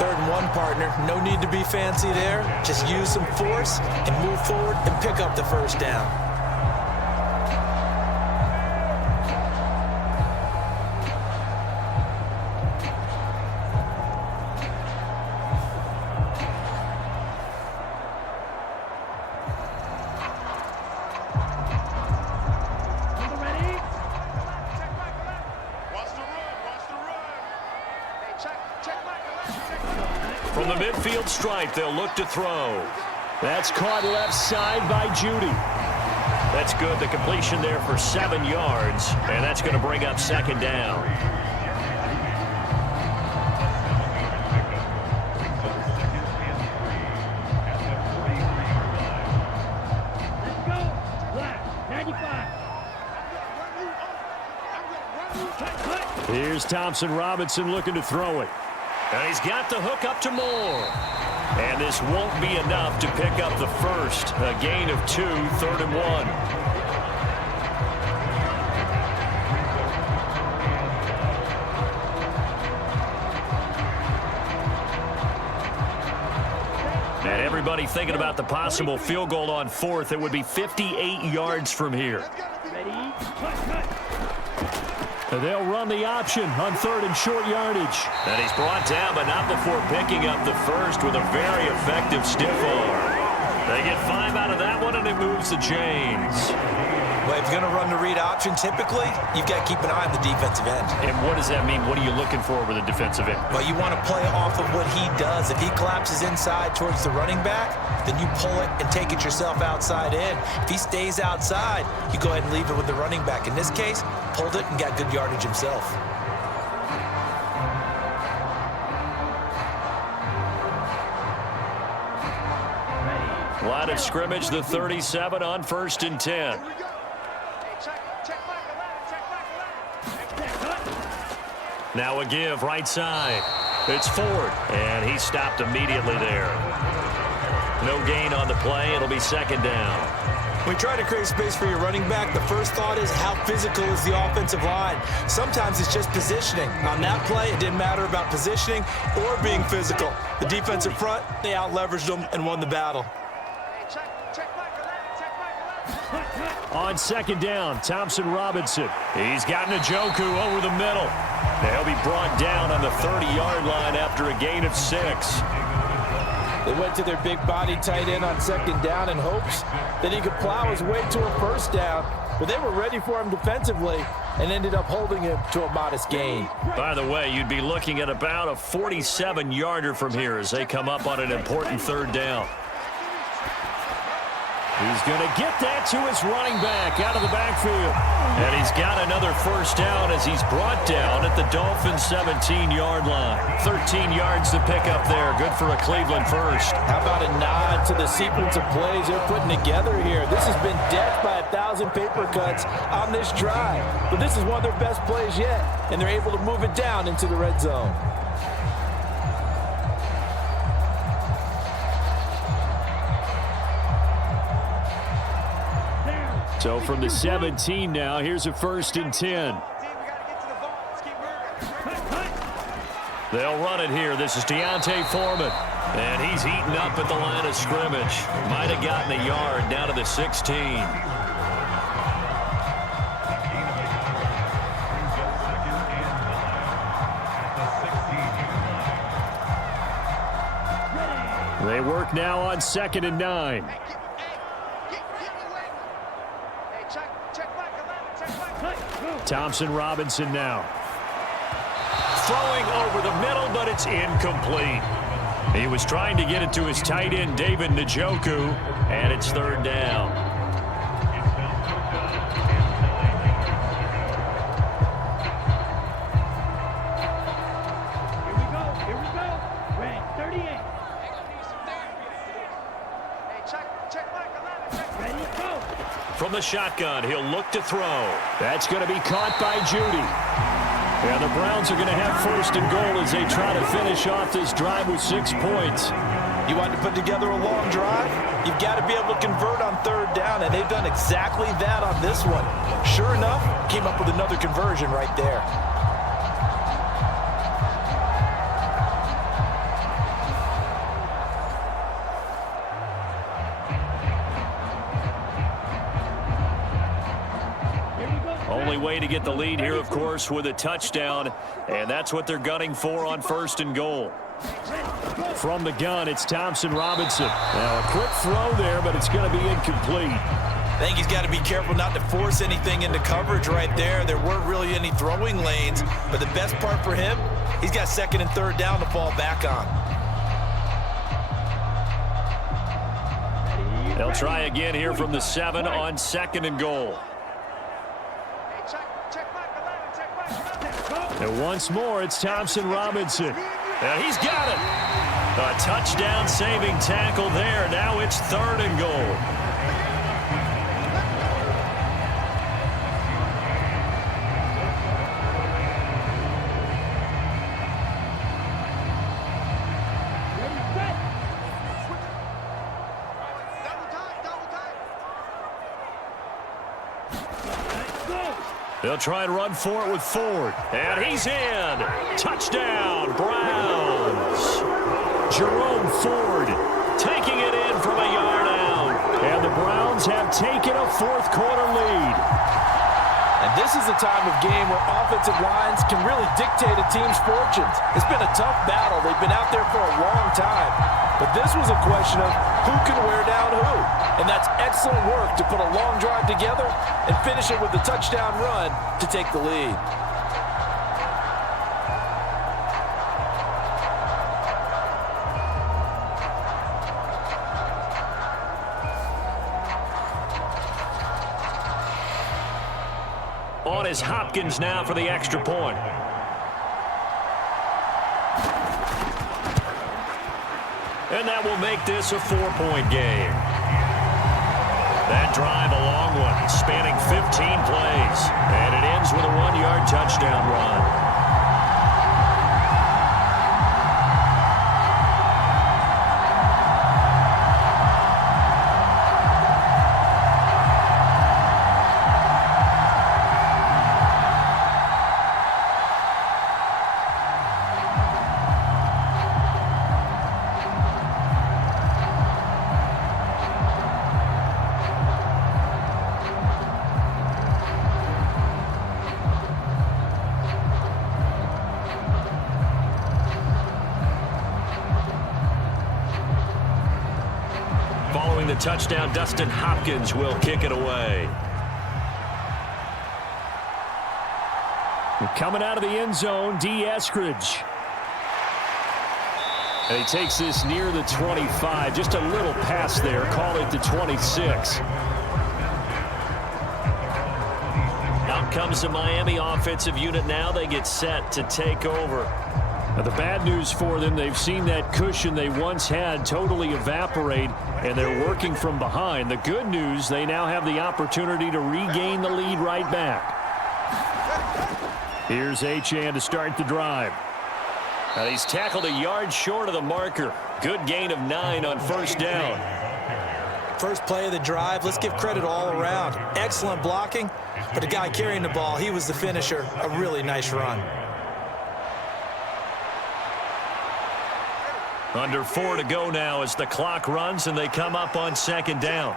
3rd and 1, partner. No need to be fancy there. Just use some force and move forward and pick up the 1st down. From the midfield stripe, they'll look to throw. That's caught left side by Judy. That's good. The completion there for 7 yards, and that's going to bring up 2nd down. Let's go. Black. 95. Here's Thompson Robinson looking to throw it. And he's got the hook up to Moore. And this won't be enough to pick up the 1st. A gain of 2, 3rd and 1. And everybody thinking about the possible field goal on 4th. It would be 58 yards from here. Ready. Cut. They'll run the option on 3rd and short yardage. And he's brought down, but not before picking up the 1st with a very effective stiff arm. They get 5 out of that one, and it moves the chains. Well, if you're going to run the read option, typically, you've got to keep an eye on the defensive end. And what does that mean? What are you looking for with a defensive end? Well, you want to play off of what he does. If he collapses inside towards the running back, then you pull it and take it yourself outside in. If he stays outside, you go ahead and leave it with the running back. In this case, pulled it and got good yardage himself. Line of scrimmage, the 37 on 1st and 10. Now a give right side. It's Ford, and he stopped immediately there. No gain on the play. It'll be 2nd down. When you try to create space for your running back, the first thought is how physical is the offensive line. Sometimes it's just positioning. On that play, it didn't matter about positioning or being physical. The defensive front, they out-leveraged them and won the battle. On 2nd down, Thompson Robinson. He's got Njoku over the middle. They'll be brought down on the 30-yard line after a gain of 6. They went to their big body tight end on 2nd down in hopes that he could plow his way to a 1st down, but they were ready for him defensively and ended up holding him to a modest gain. By the way, you'd be looking at about a 47-yarder from here as they come up on an important 3rd down. He's going to get that to his running back out of the backfield. And he's got another 1st down as he's brought down at the Dolphins' 17-yard line. 13 yards to pick up there. Good for a Cleveland first. How about a nod to the sequence of plays they're putting together here? This has been death by 1,000 paper cuts on this drive. But this is one of their best plays yet, and they're able to move it down into the red zone. So from the 17 now, here's a 1st and 10. They'll run it here. This is Deontay Foreman. And he's eaten up at the line of scrimmage. Might have gotten a yard down to the 16. They work now on 2nd and 9. Thompson Robinson now. Throwing over the middle, but it's incomplete. He was trying to get it to his tight end, David Njoku, and it's 3rd down. Here we go. Red 38. Ready, go. From the shotgun, he'll look to throw. That's going to be caught by Judy. And the Browns are going to have 1st and goal as they try to finish off this drive with 6 points. You want to put together a long drive? You've got to be able to convert on 3rd down, and they've done exactly that on this one. Sure enough, came up with another conversion right there. Only way to get the lead here, of course, with a touchdown, and that's what they're gunning for on 1st and goal. From the gun, it's Thompson Robinson. Now a quick throw there, but it's going to be incomplete. I think he's got to be careful not to force anything into coverage right there. There weren't really any throwing lanes, but the best part for him, he's got 2nd and 3rd down to fall back on. They'll try again here from the 7 on 2nd and goal. And once more, it's Thompson Robinson. And he's got it. A touchdown-saving tackle there. Now it's 3rd and goal. They'll try and run for it with Ford. And he's in. Touchdown, Browns. Jerome Ford Taking it in from a yard out. And the Browns have taken a 4th quarter lead. And this is a time of game where offensive lines can really dictate a team's fortunes. It's been a tough battle. They've been out there for a long time. But this was a question of who can wear down who. And that's excellent work to put a long drive together and finish it with a touchdown run to take the lead. On is Hopkins now for the extra point. And that will make this a 4-point game. That drive, a long one, spanning 15 plays. And it ends with a 1-yard touchdown run. Following the touchdown, Dustin Hopkins will kick it away. Coming out of the end zone, D. Eskridge. And he takes this near the 25. Just a little pass there. Call it the 26. Out comes the Miami offensive unit now. They get set to take over. Now, the bad news for them, they've seen that cushion they once had totally evaporate, and they're working from behind. The good news, they now have the opportunity to regain the lead right back. Here's Achane to start the drive. Now he's tackled a yard short of the marker. Good gain of 9 on first down. First play of the drive, let's give credit all around. Excellent blocking, but the guy carrying the ball, he was the finisher. A really nice run. Under 4 to go now as the clock runs and they come up on second down.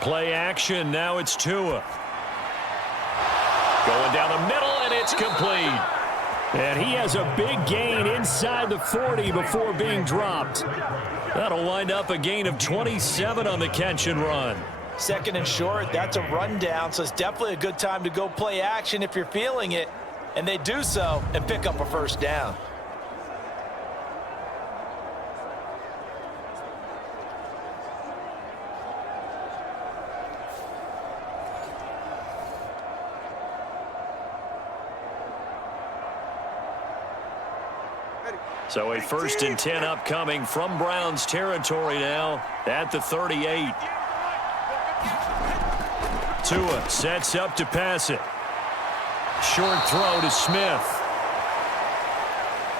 Play action, now it's Tua. Going down the middle, and it's complete. And he has a big gain inside the 40 before being dropped. That'll wind up a gain of 27 on the catch and run. Second and short, that's a rundown, so it's definitely a good time to go play action if you're feeling it. And they do so and pick up a first down. So a 1st and 10 upcoming from Browns territory now at the 38. Tua sets up to pass it. Short throw to Smith.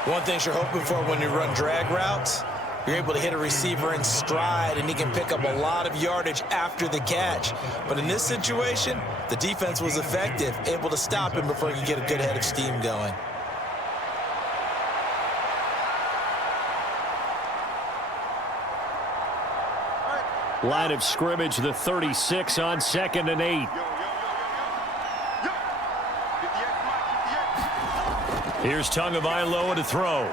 One thing you're hoping for when you run drag routes, you're able to hit a receiver in stride, and he can pick up a lot of yardage after the catch. But in this situation, the defense was effective, able to stop him before he could get a good head of steam going. Line of scrimmage, the 36 on 2nd and 8. Here's Tagovailoa to throw.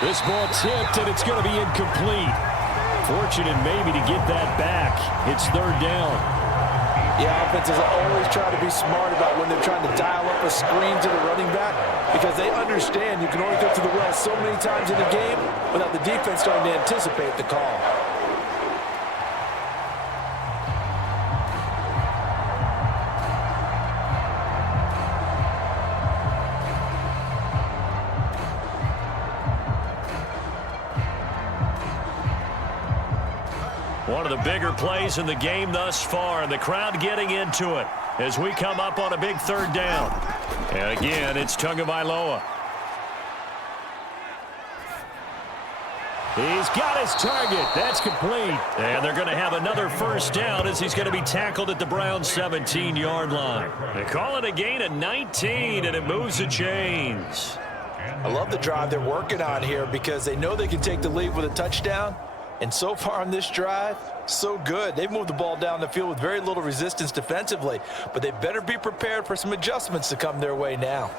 This ball tipped, and it's going to be incomplete. Fortunate maybe to get that back. It's 3rd down. Yeah, offenses always try to be smart about when they're trying to dial up a screen to the running back, because they understand you can only go to the well so many times in the game without the defense starting to anticipate the call. One of the bigger plays in the game thus far, and the crowd getting into it as we come up on a big 3rd down. And again, it's Tagovailoa. He's got his target. That's complete. And they're going to have another first down as he's going to be tackled at the Browns' 17-yard line. They call it a gain of 19, and it moves the chains. I love the drive they're working on here because they know they can take the lead with a touchdown. And so far on this drive, so good. They've moved the ball down the field with very little resistance defensively, but they better be prepared for some adjustments to come their way now.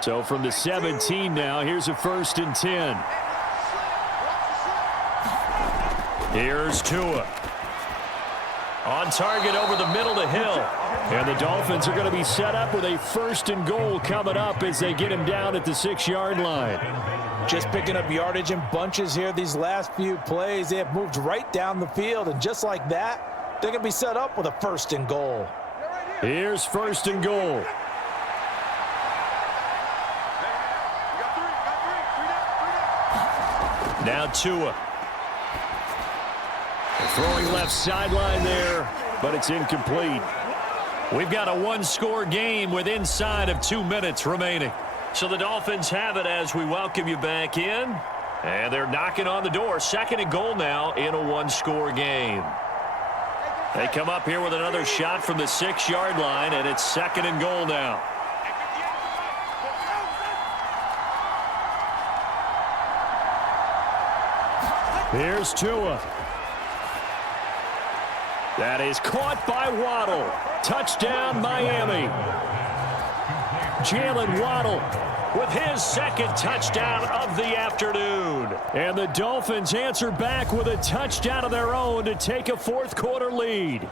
So from the 17 now, here's a 1st and 10. Here's Tua. On target over the middle to Hill. And the Dolphins are going to be set up with a 1st and goal coming up as they get him down at the 6-yard line. Just picking up yardage in bunches here these last few plays. They have moved right down the field, and just like that, they're going to be set up with a 1st and goal. Here's first and goal. Now Tua. Throwing left sideline there, but it's incomplete. We've got a one-score game with inside of 2 minutes remaining. So the Dolphins have it as we welcome you back in. And they're knocking on the door. Second and goal now in a one-score game. They come up here with another shot from the 6-yard line, and it's second and goal now. Here's Tua. That is caught by Waddle. Touchdown, Miami. Jalen Waddle with his second touchdown of the afternoon. And the Dolphins answer back with a touchdown of their own to take a fourth-quarter lead.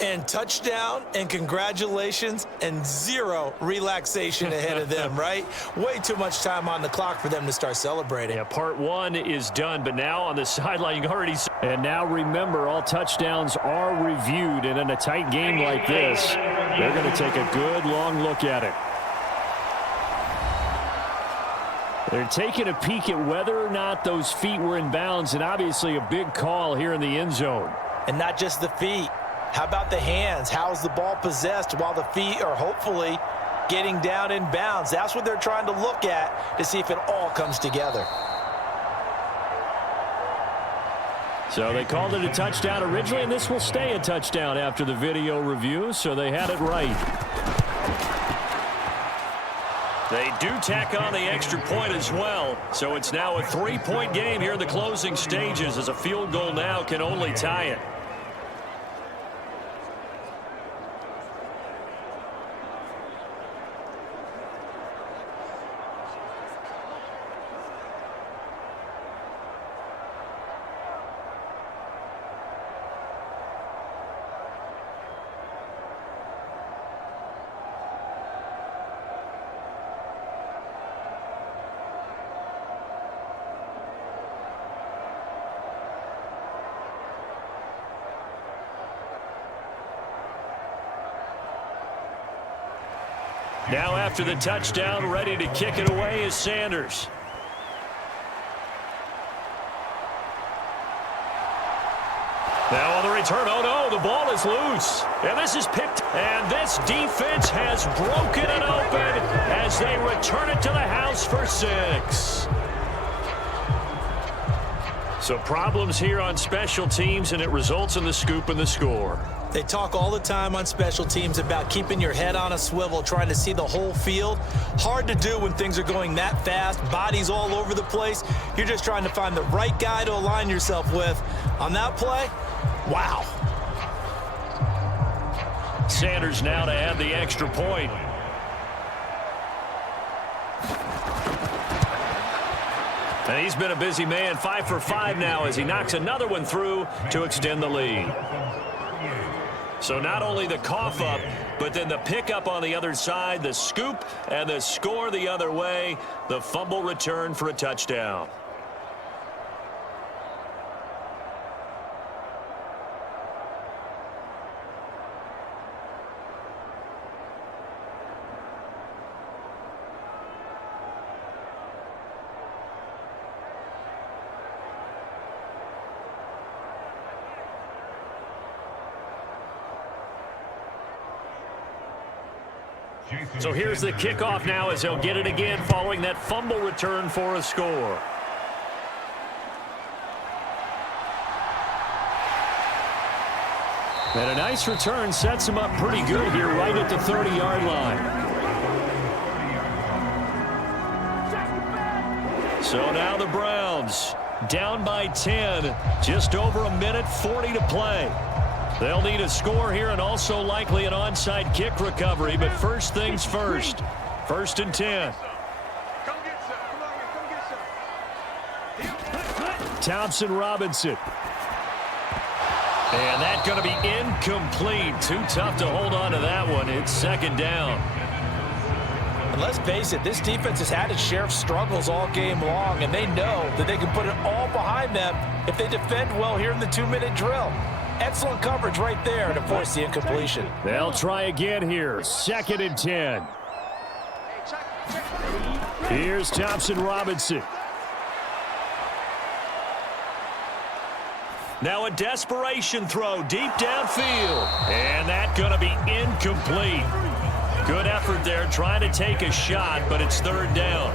And touchdown and congratulations and zero relaxation ahead of them, right? Way too much time on the clock for them to start celebrating. Yeah, part one is done, but now on the sideline, you can already see. And now remember, all touchdowns are reviewed, and in a tight game like this, they're going to take a good long look at it. They're taking a peek at whether or not those feet were in bounds, and obviously a big call here in the end zone. And not just the feet. How about the hands? How's the ball possessed while the feet are hopefully getting down in bounds? That's what they're trying to look at to see if it all comes together. So they called it a touchdown originally, and this will stay a touchdown after the video review, so they had it right. They do tack on the extra point as well, so it's now a 3-point game here in the closing stages, as a field goal now can only tie it. Now after the touchdown, ready to kick it away is Sanders. Now on the return, oh no, the ball is loose. And this is picked, and this defense has broken it open as they return it to the house for 6. So problems here on special teams, and it results in the scoop and the score. They talk all the time on special teams about keeping your head on a swivel, trying to see the whole field. Hard to do when things are going that fast, bodies all over the place. You're just trying to find the right guy to align yourself with. On that play, wow. Sanders now to add the extra point. And he's been a busy man, 5 for 5 now as he knocks another one through to extend the lead. So not only the cough up, but then the pickup on the other side, the scoop, and the score the other way, the fumble return for a touchdown. So here's the kickoff now as they'll get it again following that fumble return for a score. And a nice return sets him up pretty good here right at the 30-yard line. So now the Browns down by 10, just over a minute 40 to play. They'll need a score here and also likely an onside kick recovery, but first things first. 1st and 10. Thompson Robinson. And that's going to be incomplete. Too tough to hold on to that one. It's 2nd down. And let's face it, this defense has had its share of struggles all game long, and they know that they can put it all behind them if they defend well here in the 2-minute drill. Excellent coverage right there to force the incompletion. They'll try again here. 2nd and 10. Here's Thompson Robinson. Now a desperation throw deep downfield. And that's going to be incomplete. Good effort there trying to take a shot, but it's 3rd down.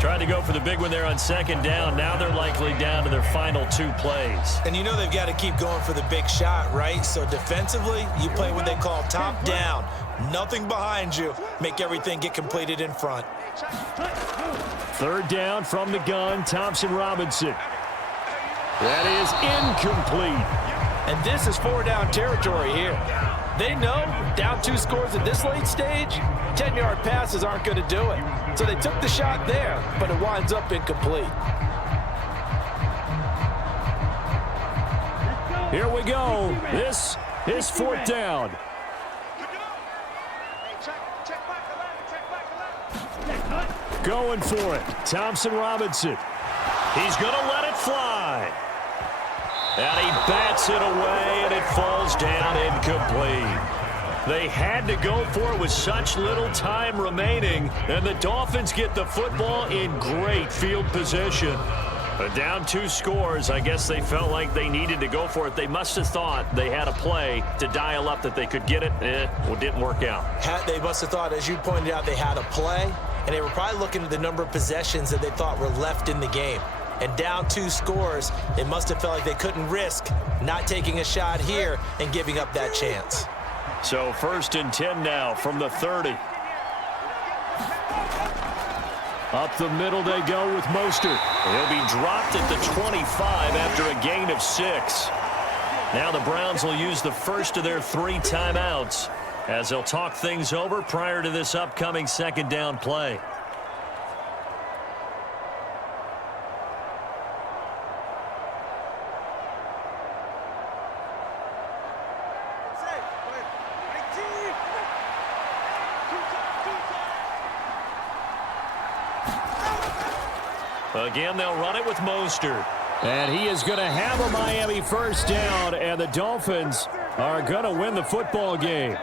Trying to go for the big one there on 2nd down. Now they're likely down to their final 2 plays. And you know they've got to keep going for the big shot, right? So defensively, you play what they call top down. Nothing behind you. Make everything get completed in front. 3rd down from the gun, Thompson Robinson. That is incomplete. And this is 4-down territory here. They know down 2 scores at this late stage, 10-yard passes aren't going to do it. So they took the shot there, but it winds up incomplete. Here we go. This is 4th down. Going for it. Thompson Robinson. He's going to let it fly. And he bats it away, and it falls down incomplete. They had to go for it with such little time remaining, and the Dolphins get the football in great field position. But down 2 scores, I guess they felt like they needed to go for it. They must have thought they had a play to dial up that they could get it. Well, it didn't work out. They must have thought, as you pointed out, they had a play, and they were probably looking at the number of possessions that they thought were left in the game. And down 2 scores, they must have felt like they couldn't risk not taking a shot here and giving up that chance. So 1st and 10 now from the 30. Up the middle they go with Mostert. He'll be dropped at the 25 after a gain of 6. Now the Browns will use the first of their 3 timeouts as they'll talk things over prior to this upcoming 2nd down play. Again, they'll run it with Mostert. And he is going to have a Miami 1st down, and the Dolphins are going to win the football game.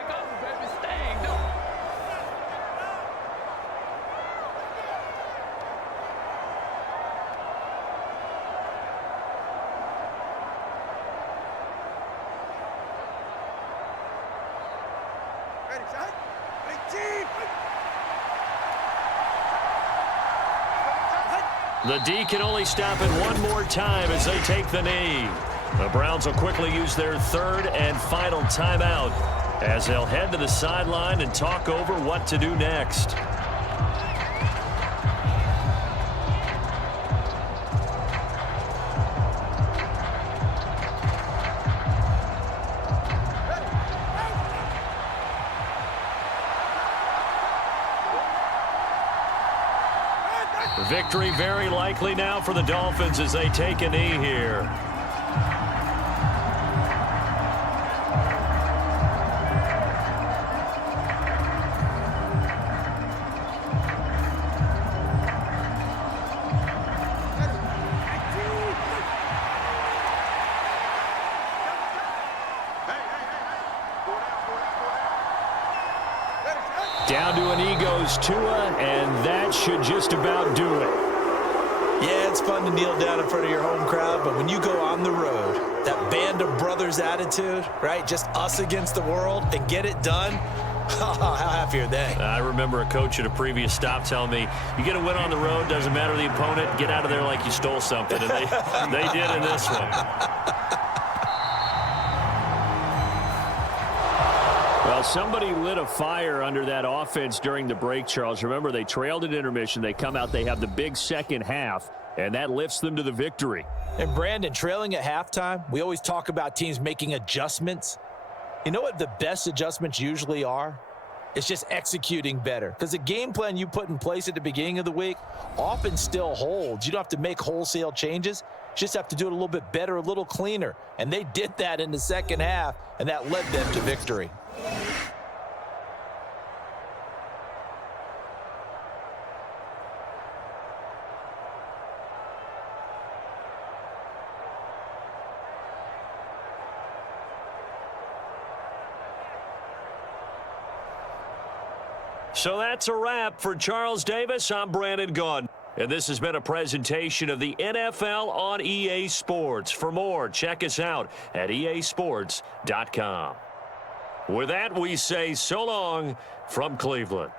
The D can only stop it one more time as they take the knee. The Browns will quickly use their 3rd and final timeout as they'll head to the sideline and talk over what to do next. Victory very likely now for the Dolphins as they take a knee here. Down to a knee goes Tua, and that should just about do it. Yeah, it's fun to kneel down in front of your home crowd, but when you go on the road, that band of brothers attitude, right, just us against the world, and get it done, how happy are they? I remember a coach at a previous stop telling me, you get a win on the road, doesn't matter the opponent, get out of there like you stole something, and they did in this one. Well, somebody lit a fire under that offense during the break, Charles. Remember, they trailed at intermission. They come out, they have the big second half, and that lifts them to the victory. And, Brandon, trailing at halftime, we always talk about teams making adjustments. You know what the best adjustments usually are? It's just executing better. Because the game plan you put in place at the beginning of the week often still holds. You don't have to make wholesale changes. You just have to do it a little bit better, a little cleaner. And they did that in the second half, and that led them to victory. So that's a wrap for Charles Davis. I'm Brandon Gaudin. And this has been a presentation of the NFL on EA Sports. For more, check us out at easports.com. With that, we say so long from Cleveland.